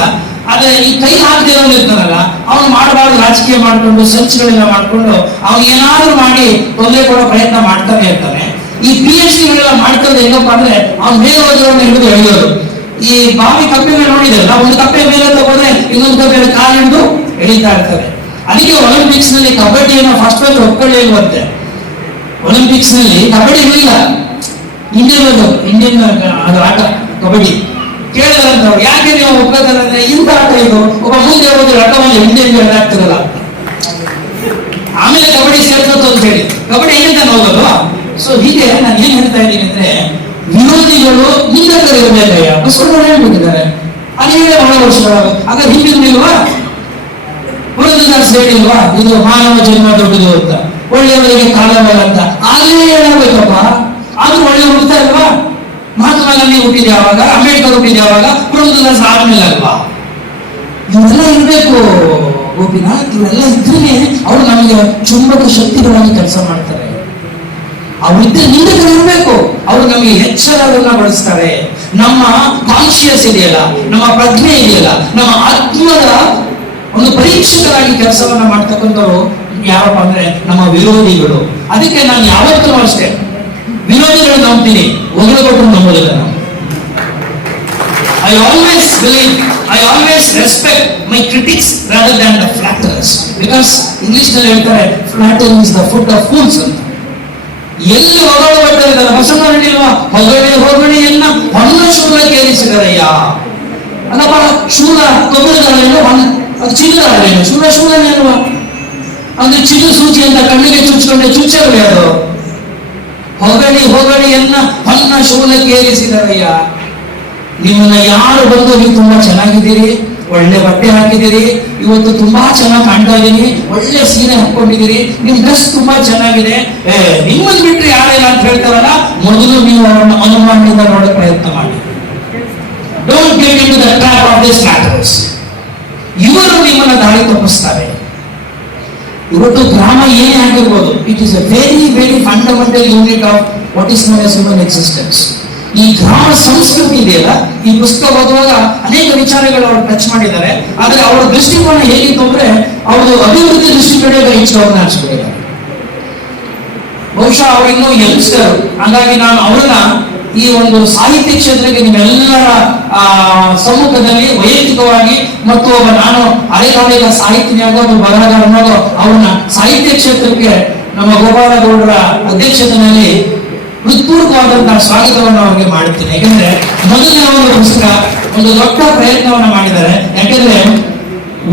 ಆದ್ರೆ ಈ ಕೈ ಹಾಕದಿರೋನು ಇರ್ತಾನಲ್ಲ, ಅವನು ಮಾಡಬಾರ್ದು ರಾಜಕೀಯ ಮಾಡ್ಕೊಂಡು ಸಂಚುಗಳೆಲ್ಲ ಮಾಡ್ಕೊಂಡು ಅವನು ಏನಾದ್ರೂ ಮಾಡಿ ತೊಂದರೆ ಕೊಡೋ ಪ್ರಯತ್ನ ಮಾಡ್ತಾನೆ ಇರ್ತಾನೆ. ಈ PhDಗಳೆಲ್ಲ ಮಾಡ್ಕೊಂಡು ಹೆಂಗಪ್ಪ ಅಂದ್ರೆ ಅವ್ನು ಮೇಲೆ ಹೋಗಿರೋನ್ನ ಹಿಡಿದು ಎಳೆಯೋದು. ಈ ಬಾವಿ ಕಪ್ಪೆ ಮೇಲೆ ನೋಡಿದ್ರಲ್ಲ, ಒಂದು ಕಪ್ಪೆ ಮೇಲೆ ಹೋದ್ರೆ ಇನ್ನೊಂದು ಕಪ್ಪೆ ಕಾಲು ಹಿಡಿದು ಎಳಿತಾ ಇರ್ತಾರೆ. ಅದಕ್ಕೆ ಒಲಿಂಪಿಕ್ಸ್ ನಲ್ಲಿ ಕಬಡ್ಡಿಯನ್ನು ಫಸ್ಟ್ ಬಂದು ಒಪ್ಕೊಳ್ಳೇ ಇರುವಂತೆ. ಒಲಿಂಪಿಕ್ಸ್ ನಲ್ಲಿ ಕಬಡ್ಡಿ ಇರಲಿಲ್ಲ, ಇಂಡಿಯನ್ ಅದು ಆಟ ಕಬಡ್ಡಿ. ಕೇಳಿದ್ರಂತವ್ರು, ಯಾಕೆ ನೀವು ಒಪ್ಕೋತಾರೆ ಅಂದ್ರೆ ಇಂಥ ಆಟ ಇದು, ಒಬ್ಬ ಮುಂದೆ ಹೋದ್ರೆ ಆಟವನ್ನು ಇಂಡಿಯನ್ ಆಗ್ತಿರಲ್ಲ. ಆಮೇಲೆ ಕಬಡ್ಡಿ ಸೇರ್ಸೋದು ಅಂತ ಹೇಳಿ ಕಬಡ್ಡಿ ಎಲ್ಲಿಂದ ಹೋಗೋದು. ಸೊ ಹೀಗೆ ನಾನು ಏನ್ ಹೇಳ್ತಾ ಇದ್ದೀನಿ ಅಂದ್ರೆ, ವಿರೋಧಿಗಳು ನಿಂದಕರು ಇರಬೇಕಯ್ಯ ಬಸವಣ್ಣ ಹೇಳ್ಬಿಟ್ಟಿದ್ದಾರೆ. ಅದೇ ಬಹಳ ವರ್ಷಗಳಾಗ ಆಗ ಹಿಂದಿಲ್ವಾ, ಪುರಂದರದಾಸ್ ಹೇಳಿಲ್ವಾ, ಇದು ಮಾನವ ಜನ್ಮ ದೊಡ್ಡದು ಅಂತ, ಒಳ್ಳೆಯವರಿಗೆ ಕಾಲವಲ್ಲ ಅಂತ. ಆಗಲೇ ಹೇಳಬೇಕಪ್ಪ. ಆದ್ರೂ ಒಳ್ಳೆ ಹುಡ್ತಾ ಇಲ್ವಾ? ಮಹಾತ್ಮ ಗಾಂಧಿ ಹುಟ್ಟಿದ ಯಾವಾಗ, ಅಂಬೇಡ್ಕರ್ ಹುಟ್ಟಿದ ಯಾವಾಗ, ಪುರಂದರದಾಸ್ ಆದ್ಮೇಲೆ ಅಲ್ವಾ? ಇವರೆಲ್ಲ ಇರ್ಬೇಕು ಗೋಪಿನಾಥ್. ಇವರೆಲ್ಲ ಇದ್ರೆ ಅವ್ರು ನಮಗೆ ಚುಂಬಕ ಶಕ್ತಿಗಳಾಗಿ ಕೆಲಸ ಮಾಡ್ತಾರೆ. ಅವರಿದ್ದರೆ ನಿಂದಕರು ಇರಬೇಕು, ಅವರು ನಮಗೆ ಎಚ್ಚರವನ್ನ ಬಳಸ್ತಾರೆ. ನಮ್ಮ ಕಾನ್ಶಿಯಸ್ ಇದೆಯಲ್ಲ, ನಮ್ಮ ಪ್ರಜ್ಞೆ ಇದೆಯಲ್ಲ, ನಮ್ಮ ಆತ್ಮದ ಒಂದು ಪರೀಕ್ಷಕರಾಗಿ ಕೆಲಸವನ್ನ ಮಾಡ್ತಕ್ಕಂಥವ್ರು ಯಾರಪ್ಪ ಅಂದ್ರೆ ನಮ್ಮ ವಿರೋಧಿಗಳು. ಅದಕ್ಕೆ ನಾನು ಯಾವತ್ತೂ ಅಷ್ಟೇ ವಿರೋಧಿಗಳು ನಂಬ್ತೀನಿ, ಹೊಗಳಗೊಟ್ಟು ನಂಬೋದಿಲ್ಲ ನಾವು. I always respect my critics rather than the flatterers, because English ನಲ್ಲಿ ಹೇಳ್ತಾರೆ flattery is the foot of fools ಅಂತ. ಎಲ್ಲಿ ಹೊಗಳಗೊಟ್ಟಿದ್ದಾರೆ ಬಸವಣ್ಣ ಹೇಳಿಲ್ವಾ, ಹೊಗಳಿಯನ್ನ ಹೊನ್ನ ಶೂಲಕ್ಕೆ ಏರಿಸಿದಾರಯ್ಯ. ಅಲ್ಲಪ್ಪ, ಶೂಲ ತೊಗಲುಗಳೇನು, ಅದು ಚಿನ್ನದಾರೇನು, ಶೂಲನೇ ಅಲ್ವಾ? ಅಂದ್ರೆ ಚಿನ್ನ ಸೂಚಿ ಅಂತ ಕಣ್ಣಿಗೆ ಚುಚ್ಕೊಂಡೆ ಚುಚ್ಚಲ್ವೇ ಅದು? ಹೊಗಳಿಯನ್ನ ಹೊನ್ನ ಶೂಲಕ್ಕೆ ಏರಿಸಿದಾರಯ್ಯ. ನಿಮ್ಮನ್ನ ಯಾರು ಬಂದು ನೀವು ತುಂಬಾ ಚೆನ್ನಾಗಿದ್ದೀರಿ, ಒಳ್ಳೆ ಬಟ್ಟೆ ಹಾಕಿದ್ದೀರಿ, ಇವತ್ತು ತುಂಬಾ ಚೆನ್ನಾಗಿ ಕಾಣ್ತಾ ಇದ್ದೀನಿ, ಒಳ್ಳೆ ಸೀರೆ ಹಾಕೊಂಡಿದ್ದೀರಿ, ನಿಮ್ ಡ್ರೆಸ್ ತುಂಬಾ ಚೆನ್ನಾಗಿದೆ, ನಿಮ್ಮನ್ನು ಬಿಟ್ರೆ ಯಾರಿಲ್ಲ ಅಂತ ಹೇಳ್ತಾರಲ್ಲ, ಮೊದಲು ನೀವು ಅವರನ್ನು ಅನುಮಾನದಿಂದ ನೋಡೋ ಪ್ರಯತ್ನ ಮಾಡಿ. Don't get into the trap of this matters. ಇವರು ನಿಮ್ಮನ್ನ ದಾರಿ ತಪ್ಪಿಸ್ತಾರೆ. ಇವತ್ತು ಗ್ರಾಮ ಏನೇ ಆಗಿರ್ಬೋದು, it is a very very fundamental unit of what is known as human existence. ಈ ಗ್ರಾಮ ಸಂಸ್ಕೃತಿ ಇದೆಯಲ್ಲ, ಈ ಪುಸ್ತಕ ಓದುವಾಗ ಅನೇಕ ವಿಚಾರಗಳು ಅವರು ಟಚ್ ಮಾಡಿದ್ದಾರೆ. ಆದ್ರೆ ಅವರ ದೃಷ್ಟಿಕೋನ ಹೇಗಿತ್ತು ಅಂದ್ರೆ, ಅವರು ಅಭಿವೃದ್ಧಿ ದೃಷ್ಟಿ ಕಡೆಗೆ ಹೆಚ್ಚು ಗಮನ ಹರಿಸಬೇಕಾಗಿದೆ. ಬಹುಶಃ ಅವರಿನ್ನೂ ಯಂಗ್ಸ್ಟರ್, ಹಾಗಾಗಿ ನಾನು ಅವರನ್ನ ಈ ಒಂದು ಸಾಹಿತ್ಯ ಕ್ಷೇತ್ರಕ್ಕೆ ನಿಮ್ಮೆಲ್ಲರ ಸಮ್ಮುಖದಲ್ಲಿ ವೈಯಕ್ತಿಕವಾಗಿ ಮತ್ತು ನಾನು ಅರೆಕಾಲಿಕ ಸಾಹಿತ್ಯ ಆಗೋದು, ಬರಹಗಾರ ಅನ್ನೋದು, ಅವ್ರನ್ನ ಸಾಹಿತ್ಯ ಕ್ಷೇತ್ರಕ್ಕೆ ನಮ್ಮ ಗೋಪಾಲಗೌಡರ ಅಧ್ಯಕ್ಷತೆಯಲ್ಲಿ ಹೃತ್ಪೂರ್ವಕವಾದಂತಹ ಸ್ವಾಗತವನ್ನು ಅವರಿಗೆ ಮಾಡುತ್ತೇನೆ. ಯಾಕಂದ್ರೆ ಮೊದಲನೇ ಒಂದು ಪುಸ್ತಕ ಒಂದು ದೊಡ್ಡ ಪ್ರಯತ್ನವನ್ನ ಮಾಡಿದ್ದಾರೆ. ಯಾಕಂದ್ರೆ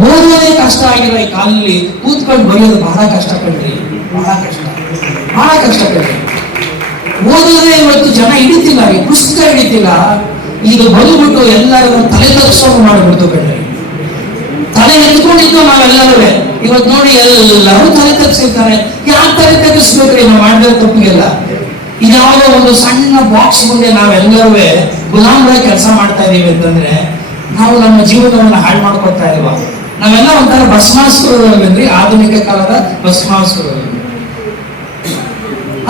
ಓದೋದೇ ಕಷ್ಟ ಆಗಿರೋ ಈ ಕಾಲದಲ್ಲಿ ಕೂತ್ಕೊಂಡು ಬರೆಯೋದು ಬಹಳ ಕಷ್ಟ ಕಣ್ರಿ, ಬಹಳ ಕಷ್ಟ ಕಣ್ರಿ. ಓದೋದೇ ಇವತ್ತು ಜನ ಹಿಡಿತಿಲ್ಲ, ಈ ಪುಸ್ತಕ ಹಿಡಿತಿಲ್ಲ. ಇದು ಬಂದ್ಬಿಟ್ಟು ಎಲ್ಲರೂ ತಲೆ ತಗ್ಸೋದು ಮಾಡಿಬಿಡ್ತು ಕಣ್ರಿ. ತಲೆ ಎತ್ಕೊಂಡಿದ್ದು ನಾವೆಲ್ಲರೂ ಇವತ್ತು ನೋಡಿ ಎಲ್ಲರೂ ತಲೆ ತಗ್ಸಿರ್ತಾರೆ. ಯಾಕೆ ತಲೆ ತಗ್ಗಿಸ್ಬೇಕ್ರಿ ನಾವು ಮಾಡಿದ ತಪ್ಪಿಗೆಲ್ಲ? ಇದ್ಯಾವುದೋ ಒಂದು ಸಣ್ಣ ಬಾಕ್ಸ್ ಮುಂದೆ ನಾವೆಲ್ಲರೂ ಗುಲಾಮರಾಗಿ ಕೆಲಸ ಮಾಡ್ತಾ ಇದೀವಿ ಅಂತಂದ್ರೆ ನಾವು ನಮ್ಮ ಜೀವನವನ್ನು ಹಾಳು ಮಾಡ್ಕೊತಾ ಇಲ್ವಾ? ನಾವೆಲ್ಲ ಒಂಥರ ಭಸ್ಮಾಸುರರಲ್ಲಿ, ಆಧುನಿಕ ಕಾಲದ ಭಸ್ಮಾಸುರರು.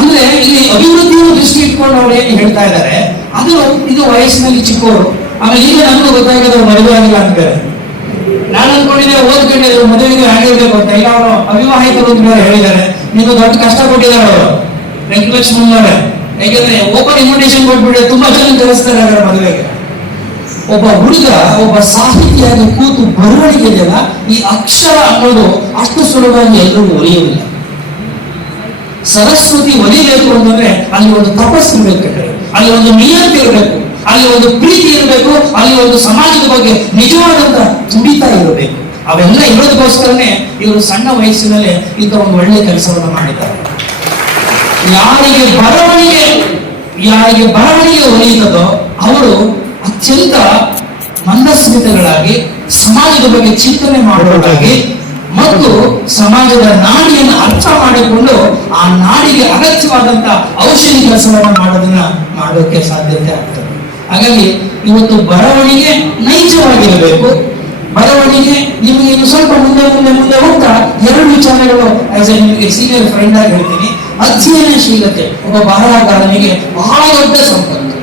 ಅಂದ್ರೆ ಇಲ್ಲಿ ಅಭಿವೃದ್ಧಿಯ ದೃಷ್ಟಿ ಇಟ್ಕೊಂಡು ಅವ್ರು ಏನು ಹೇಳ್ತಾ ಇದ್ದಾರೆ, ಇದು ವಯಸ್ಸಿನಲ್ಲಿ ಚಿಕ್ಕವರು. ಆಮೇಲೆ ಈಗ ನಮಗೂ ಗೊತ್ತಾಗೋದು ಮದುವೆ ಆಗಿಲ್ಲ ಅಂತಾರೆ. ನಾನು ಅನ್ಕೊಂಡಿದ್ದೆ ಓದ್ಕೊಂಡಿದ್ದೆ ಮದುವೆಗೆ ಆಗಿರ್ಬೇಕು ಅಂತ. ಈಗ ಅವರು ಅವಿವಾಹಿತರು ಅಂತ ಹೇಳಿದ್ದಾರೆ. ನೀವು ದೊಡ್ಡ ಕಷ್ಟ ಕೊಟ್ಟಿದ್ದಾರೆ ಅವರು ವೆಂಕಟಲಕ್ಷ್ಮಣ್ ಅವರೇ. ಯಾಕೆಂದ್ರೆ ಓಪನ್ ಇನ್ವಿಟೇಷನ್ ಕೊಟ್ಬಿಟ್ಟು ತುಂಬಾ ಜನ ಕರೆಸ್ತಾರೆ ಅವರ ಮದುವೆಗೆ. ಒಬ್ಬ ಹುಡುಗ ಒಬ್ಬ ಸಾಹಿತಿಯಾಗಿ ಕೂತು ಬರವಣಿಗೆ ಇದೆಯಲ್ಲ, ಈ ಅಕ್ಷರ ಅನ್ನೋದು ಅಷ್ಟು ಸುಲಭವಾಗಿ ಎಲ್ಲರಿಗೂ ಒಲಿಯುವುದಿಲ್ಲ. ಸರಸ್ವತಿ ಒಲಿಬೇಕು ಅಂತಂದ್ರೆ ಅಲ್ಲಿ ಒಂದು ತಪಸ್ಸು ಇರ್ಬೇಕಂದ್ರೆ, ಅಲ್ಲಿ ಒಂದು ನಿಯಂತ್ರ ಇರಬೇಕು, ಅಲ್ಲಿ ಒಂದು ಪ್ರೀತಿ ಇರಬೇಕು, ಅಲ್ಲಿ ಒಂದು ಸಮಾಜದ ಬಗ್ಗೆ ನಿಜವಾದಂತ ತುಡಿತ ಇರಬೇಕು. ಅವೆಲ್ಲ ಇರೋದಕ್ಕೋಸ್ಕರನೇ ಇವರು ಸಣ್ಣ ವಯಸ್ಸಿನಲ್ಲೇ ಇಂಥ ಒಂದು ಒಳ್ಳೆ ಕೆಲಸವನ್ನು ಮಾಡಿದ್ದಾರೆ. ಯಾರಿಗೆ ಬರವಣಿಗೆ ಒಲಿಯುತ್ತದೋ ಅವರು ಅತ್ಯಂತ ಮಂದಸ್ಮಿತಗಳಾಗಿ ಸಮಾಜದ ಬಗ್ಗೆ ಚಿಂತನೆ ಮಾಡುವುದಾಗಿ ಮತ್ತು ಸಮಾಜದ ನಾಡಿಯನ್ನು ಅರ್ಥ ಮಾಡಿಕೊಂಡು ಆ ನಾಡಿಗೆ ಅಗತ್ಯವಾದಂತ ಔಷಧಿ ಕೆಲಸವನ್ನು ಮಾಡೋದಕ್ಕೆ ಸಾಧ್ಯತೆ ಆಗ್ತದೆ. ಹಾಗಾಗಿ ಇವತ್ತು ಬರವಣಿಗೆ ನೈಜವಾಗಿರಬೇಕು. ಬರವಣಿಗೆ ನಿಮಗೆ ಇನ್ನು ಸ್ವಲ್ಪ ಮುಂದೆ ಹೋಗ್ತಾ ಎರಡು ವಿಚಾರಗಳು ಆಸ್ ಎ ನಿಮಗೆ ಸೀನಿಯರ್ ಫ್ರೆಂಡ್ ಆಗಿ ಹೇಳ್ತೀನಿ. ಅಧ್ಯಯನಶೀಲತೆ ಒಬ್ಬ ಬರಹಗಾರನಿಗೆ ಬಹಳ ದೊಡ್ಡ ಸಂಪತ್ತು.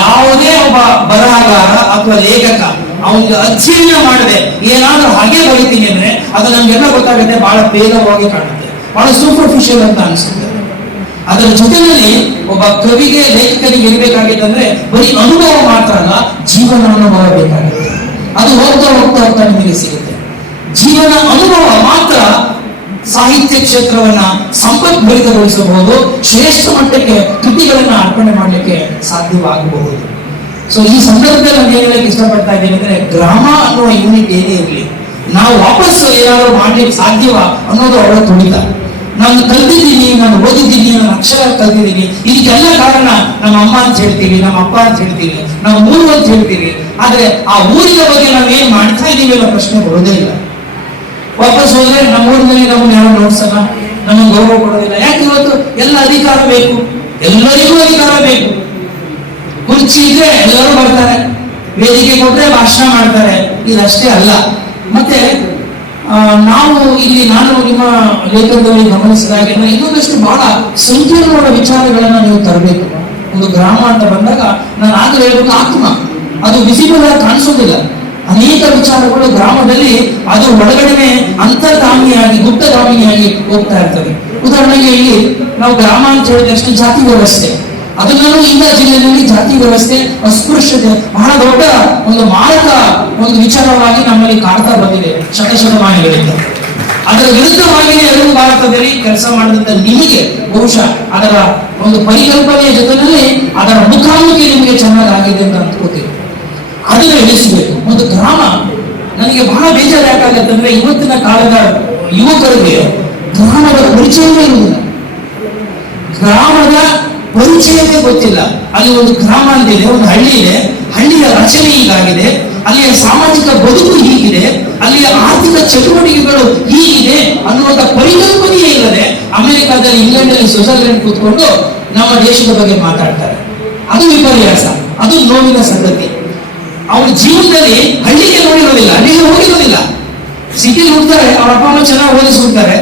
ಯಾವುದೇ ಒಬ್ಬ ಬರಹಗಾರ ಅಥವಾ ಲೇಖಕ ಅವನಿಗೆ ಅಧ್ಯಯನ ಮಾಡದೆ ಏನಾದ್ರೂ ಹಾಗೆ ಬರೀತೀನಿ ಅಂದ್ರೆ ಅದು ನಮ್ಗೆಲ್ಲ ಗೊತ್ತಾಗುತ್ತೆ, ಬಹಳ ಬೇಗವಾಗಿ ಕಾಣುತ್ತೆ, ಬಹಳ ಸೂಪರ್ಫಿಷಿಯಲ್ ಅಂತ ಅನ್ಸುತ್ತೆ. ಅದರ ಜೊತೆಯಲ್ಲಿ ಒಬ್ಬ ಕವಿಗೆ ಲೇಖಕನಿಗೆ ಇರಬೇಕಾಗಿತ್ತಂದ್ರೆ ಬರೀ ಅನುಭವ ಮಾತ್ರ ಅಲ್ಲ, ಜೀವನ ಅನುಭವ ಬೇಕಾಗುತ್ತೆ. ಅದು ಹೋಗ್ತಾ ನಿಮಗೆ ಸಿಗುತ್ತೆ. ಜೀವನ ಅನುಭವ ಮಾತ್ರ ಸಾಹಿತ್ಯ ಕ್ಷೇತ್ರವನ್ನ ಸಂಪದ್ಭರಿತಗೊಳಿಸಬಹುದು, ಶ್ರೇಷ್ಠ ಮಟ್ಟಕ್ಕೆ ಕೃತಿಗಳನ್ನ ಅರ್ಪಣೆ ಮಾಡಲಿಕ್ಕೆ ಸಾಧ್ಯವಾಗಬಹುದು. ಸೊ ಈ ಸಂದರ್ಭದಲ್ಲಿ ನಾನು ಏನ್ ಹೇಳಕ್ಕೆ ಇಷ್ಟಪಡ್ತಾ ಇದ್ದೀನಿ ಅಂದ್ರೆ, ಗ್ರಾಮ ಅನ್ನುವ ಯೂನಿಟ್ ಏನೇ ಇರಲಿ, ನಾವು ವಾಪಸ್ ಏನಾದ್ರು ಮಾಡ್ಲಿಕ್ಕೆ ಸಾಧ್ಯವ ಅನ್ನೋದು ಅವರ ತುಡಿತ. ನಾನು ಕಲ್ತಿದ್ದೀನಿ, ನಾನು ಓದಿದ್ದೀನಿ, ನಾನು ಅಕ್ಷರ ಕಲ್ತಿದ್ದೀನಿ, ಇದಕ್ಕೆಲ್ಲ ಕಾರಣ ನಮ್ಮ ಅಮ್ಮ ಅಂತ ಹೇಳ್ತೀವಿ, ನಮ್ಮ ಅಪ್ಪ ಅಂತ ಹೇಳ್ತೀವಿ, ನಾವು ಊರು ಅಂತ ಹೇಳ್ತೀವಿ. ಆದ್ರೆ ಆ ಊರಿನ ಬಗ್ಗೆ ನಾವು ಏನ್ ಮಾಡ್ತಾ ಇದೀವಿ ಅನ್ನೋ ಪ್ರಶ್ನೆ ಬರೋದೇ ಇಲ್ಲ. ವಾಪಸ್ ಹೋದ್ರೆ ನಮ್ಮ ಊರಿನಲ್ಲಿ ನಮ್ಮನ್ನು ಯಾರು ನೋಡ್ಸಲ್ಲ, ನಮಗೆ ಗೌರವ ಕೊಡೋದಿಲ್ಲ. ಯಾಕೆ ಇವತ್ತು ಎಲ್ಲ ಅಧಿಕಾರ ಬೇಕು, ಎಲ್ಲರಿಗೂ ಅಧಿಕಾರ ಬೇಕು. ಕುರ್ಚಿ ಇದ್ರೆ ಎಲ್ಲರೂ ಬರ್ತಾರೆ, ವೇದಿಕೆ ಕೊಟ್ರೆ ಭಾಷಣ ಮಾಡ್ತಾರೆ. ಇದಷ್ಟೇ ಅಲ್ಲ, ಮತ್ತೆ ನಾವು ಇಲ್ಲಿ ನಾನು ನಿಮ್ಮ ಲೇಖನದಲ್ಲಿ ಗಮನಿಸಿದಾಗ ಇನ್ನೊಂದಷ್ಟು ಬಹಳ ಸಂಕೀರ್ಣವಾದ ವಿಚಾರಗಳನ್ನ ನೀವು ತರಬೇಕು. ಒಂದು ಗ್ರಾಮ ಅಂತ ಬಂದಾಗ ನಾನು ಆಗಲೇ ಹೇಳ್ಬೇಕು, ಆತ್ಮ ಅದು ವಿಸಿಬಲ್ ಆಗಿ ಕಾಣಿಸೋದಿಲ್ಲ. ಅನೇಕ ವಿಚಾರಗಳು ಗ್ರಾಮದಲ್ಲಿ ಅದು ಒಳಗಡೆ ಅಂತರ್ಗಾಮಿಯಾಗಿ ಗುಪ್ತಗಾಮಿಯಾಗಿ ಹೋಗ್ತಾ ಇರ್ತದೆ. ಉದಾಹರಣೆಗೆ ಇಲ್ಲಿ ನಾವು ಗ್ರಾಮ ಅಂತ ಹೇಳಿದಷ್ಟು ಜಾತಿ ವ್ಯವಸ್ಥೆ, ಅದನ್ನೂ ಇಲ್ಲ ಜಿಲ್ಲೆಯಲ್ಲಿ ಜಾತಿ ವ್ಯವಸ್ಥೆ, ಅಸ್ಪೃಶ್ಯತೆ ಬಹಳ ದೊಡ್ಡ ಒಂದು ಮಾರಕ ಒಂದು ವಿಚಾರವಾಗಿ ನಮ್ಮಲ್ಲಿ ಕಾಡ್ತಾ ಬಂದಿದೆ ಶತಶತಮಾನಗಳಿಂದ. ಅದರ ವಿರುದ್ಧವಾಗಿಯೇ ಎರಡು ಭಾರತದಲ್ಲಿ ಕೆಲಸ ಮಾಡಿದಂತ ನಿಮಗೆ ಬಹುಶಃ ಅದರ ಒಂದು ಪರಿಕಲ್ಪನೆಯ ಜೊತೆಯಲ್ಲಿ ಅದರ ಮುಖಾಮುಖಿ ನಿಮಗೆ ಚೆನ್ನಾಗಿದೆ ಅಂತ ಅಂದ್ಕೋತೀವಿ. ಅದನ್ನ ಇಳಿಸಬೇಕು. ಒಂದು ಗ್ರಾಮ ನನಗೆ ಬಹಳ ಬೇಜಾರು ಯಾಕಾಗತ್ತೆ ಅಂದ್ರೆ, ಇವತ್ತಿನ ಕಾಲದ ಯುವಕರಿಗೆ ಗ್ರಾಮದ ಪರಿಚಯವೇ ಇರುವುದಿಲ್ಲ, ಗ್ರಾಮದ ಪರಿಚಯವೇ ಗೊತ್ತಿಲ್ಲ. ಅಲ್ಲಿ ಒಂದು ಗ್ರಾಮ ಅಂತಿದೆ, ಒಂದು ಹಳ್ಳಿ ಇದೆ, ಹಳ್ಳಿಯ ರಚನೆ ಹೀಗಾಗಿದೆ, ಅಲ್ಲಿಯ ಸಾಮಾಜಿಕ ಬದುಕು ಹೀಗಿದೆ, ಅಲ್ಲಿಯ ಆರ್ಥಿಕ ಚಟುವಟಿಕೆಗಳು ಹೀಗಿದೆ ಅನ್ನುವಂಥ ಪರಿಕಲ್ಪನೆಯೇ ಇಲ್ಲದೆ ಅಮೆರಿಕಾದಲ್ಲಿ, ಇಂಗ್ಲೆಂಡಲ್ಲಿ, ಸ್ವಿಟ್ಜರ್ಲೆಂಡ್ ಕೂತ್ಕೊಂಡು ನಮ್ಮ ದೇಶದ ಬಗ್ಗೆ ಮಾತಾಡ್ತಾರೆ. ಅದು ವಿಪರ್ಯಾಸ, ಅದು ನೋವಿನ ಸಂಗತಿ. ಅವ್ರ ಜೀವನದಲ್ಲಿ ಹಳ್ಳಿಗೆ ನೋಡಿರೋದಿಲ್ಲ, ಹಳ್ಳಿಗೆ ಹೋಗಿರೋದಿಲ್ಲ. ಸಿಟಿಲಿ ಹೋಗ್ತಾರೆ, ಅವ್ರ ಅಪ್ಪ ಅಮ್ಮ ಚೆನ್ನಾಗಿ ಓದಿಸ್ಬಿಡ್ತಾರೆ,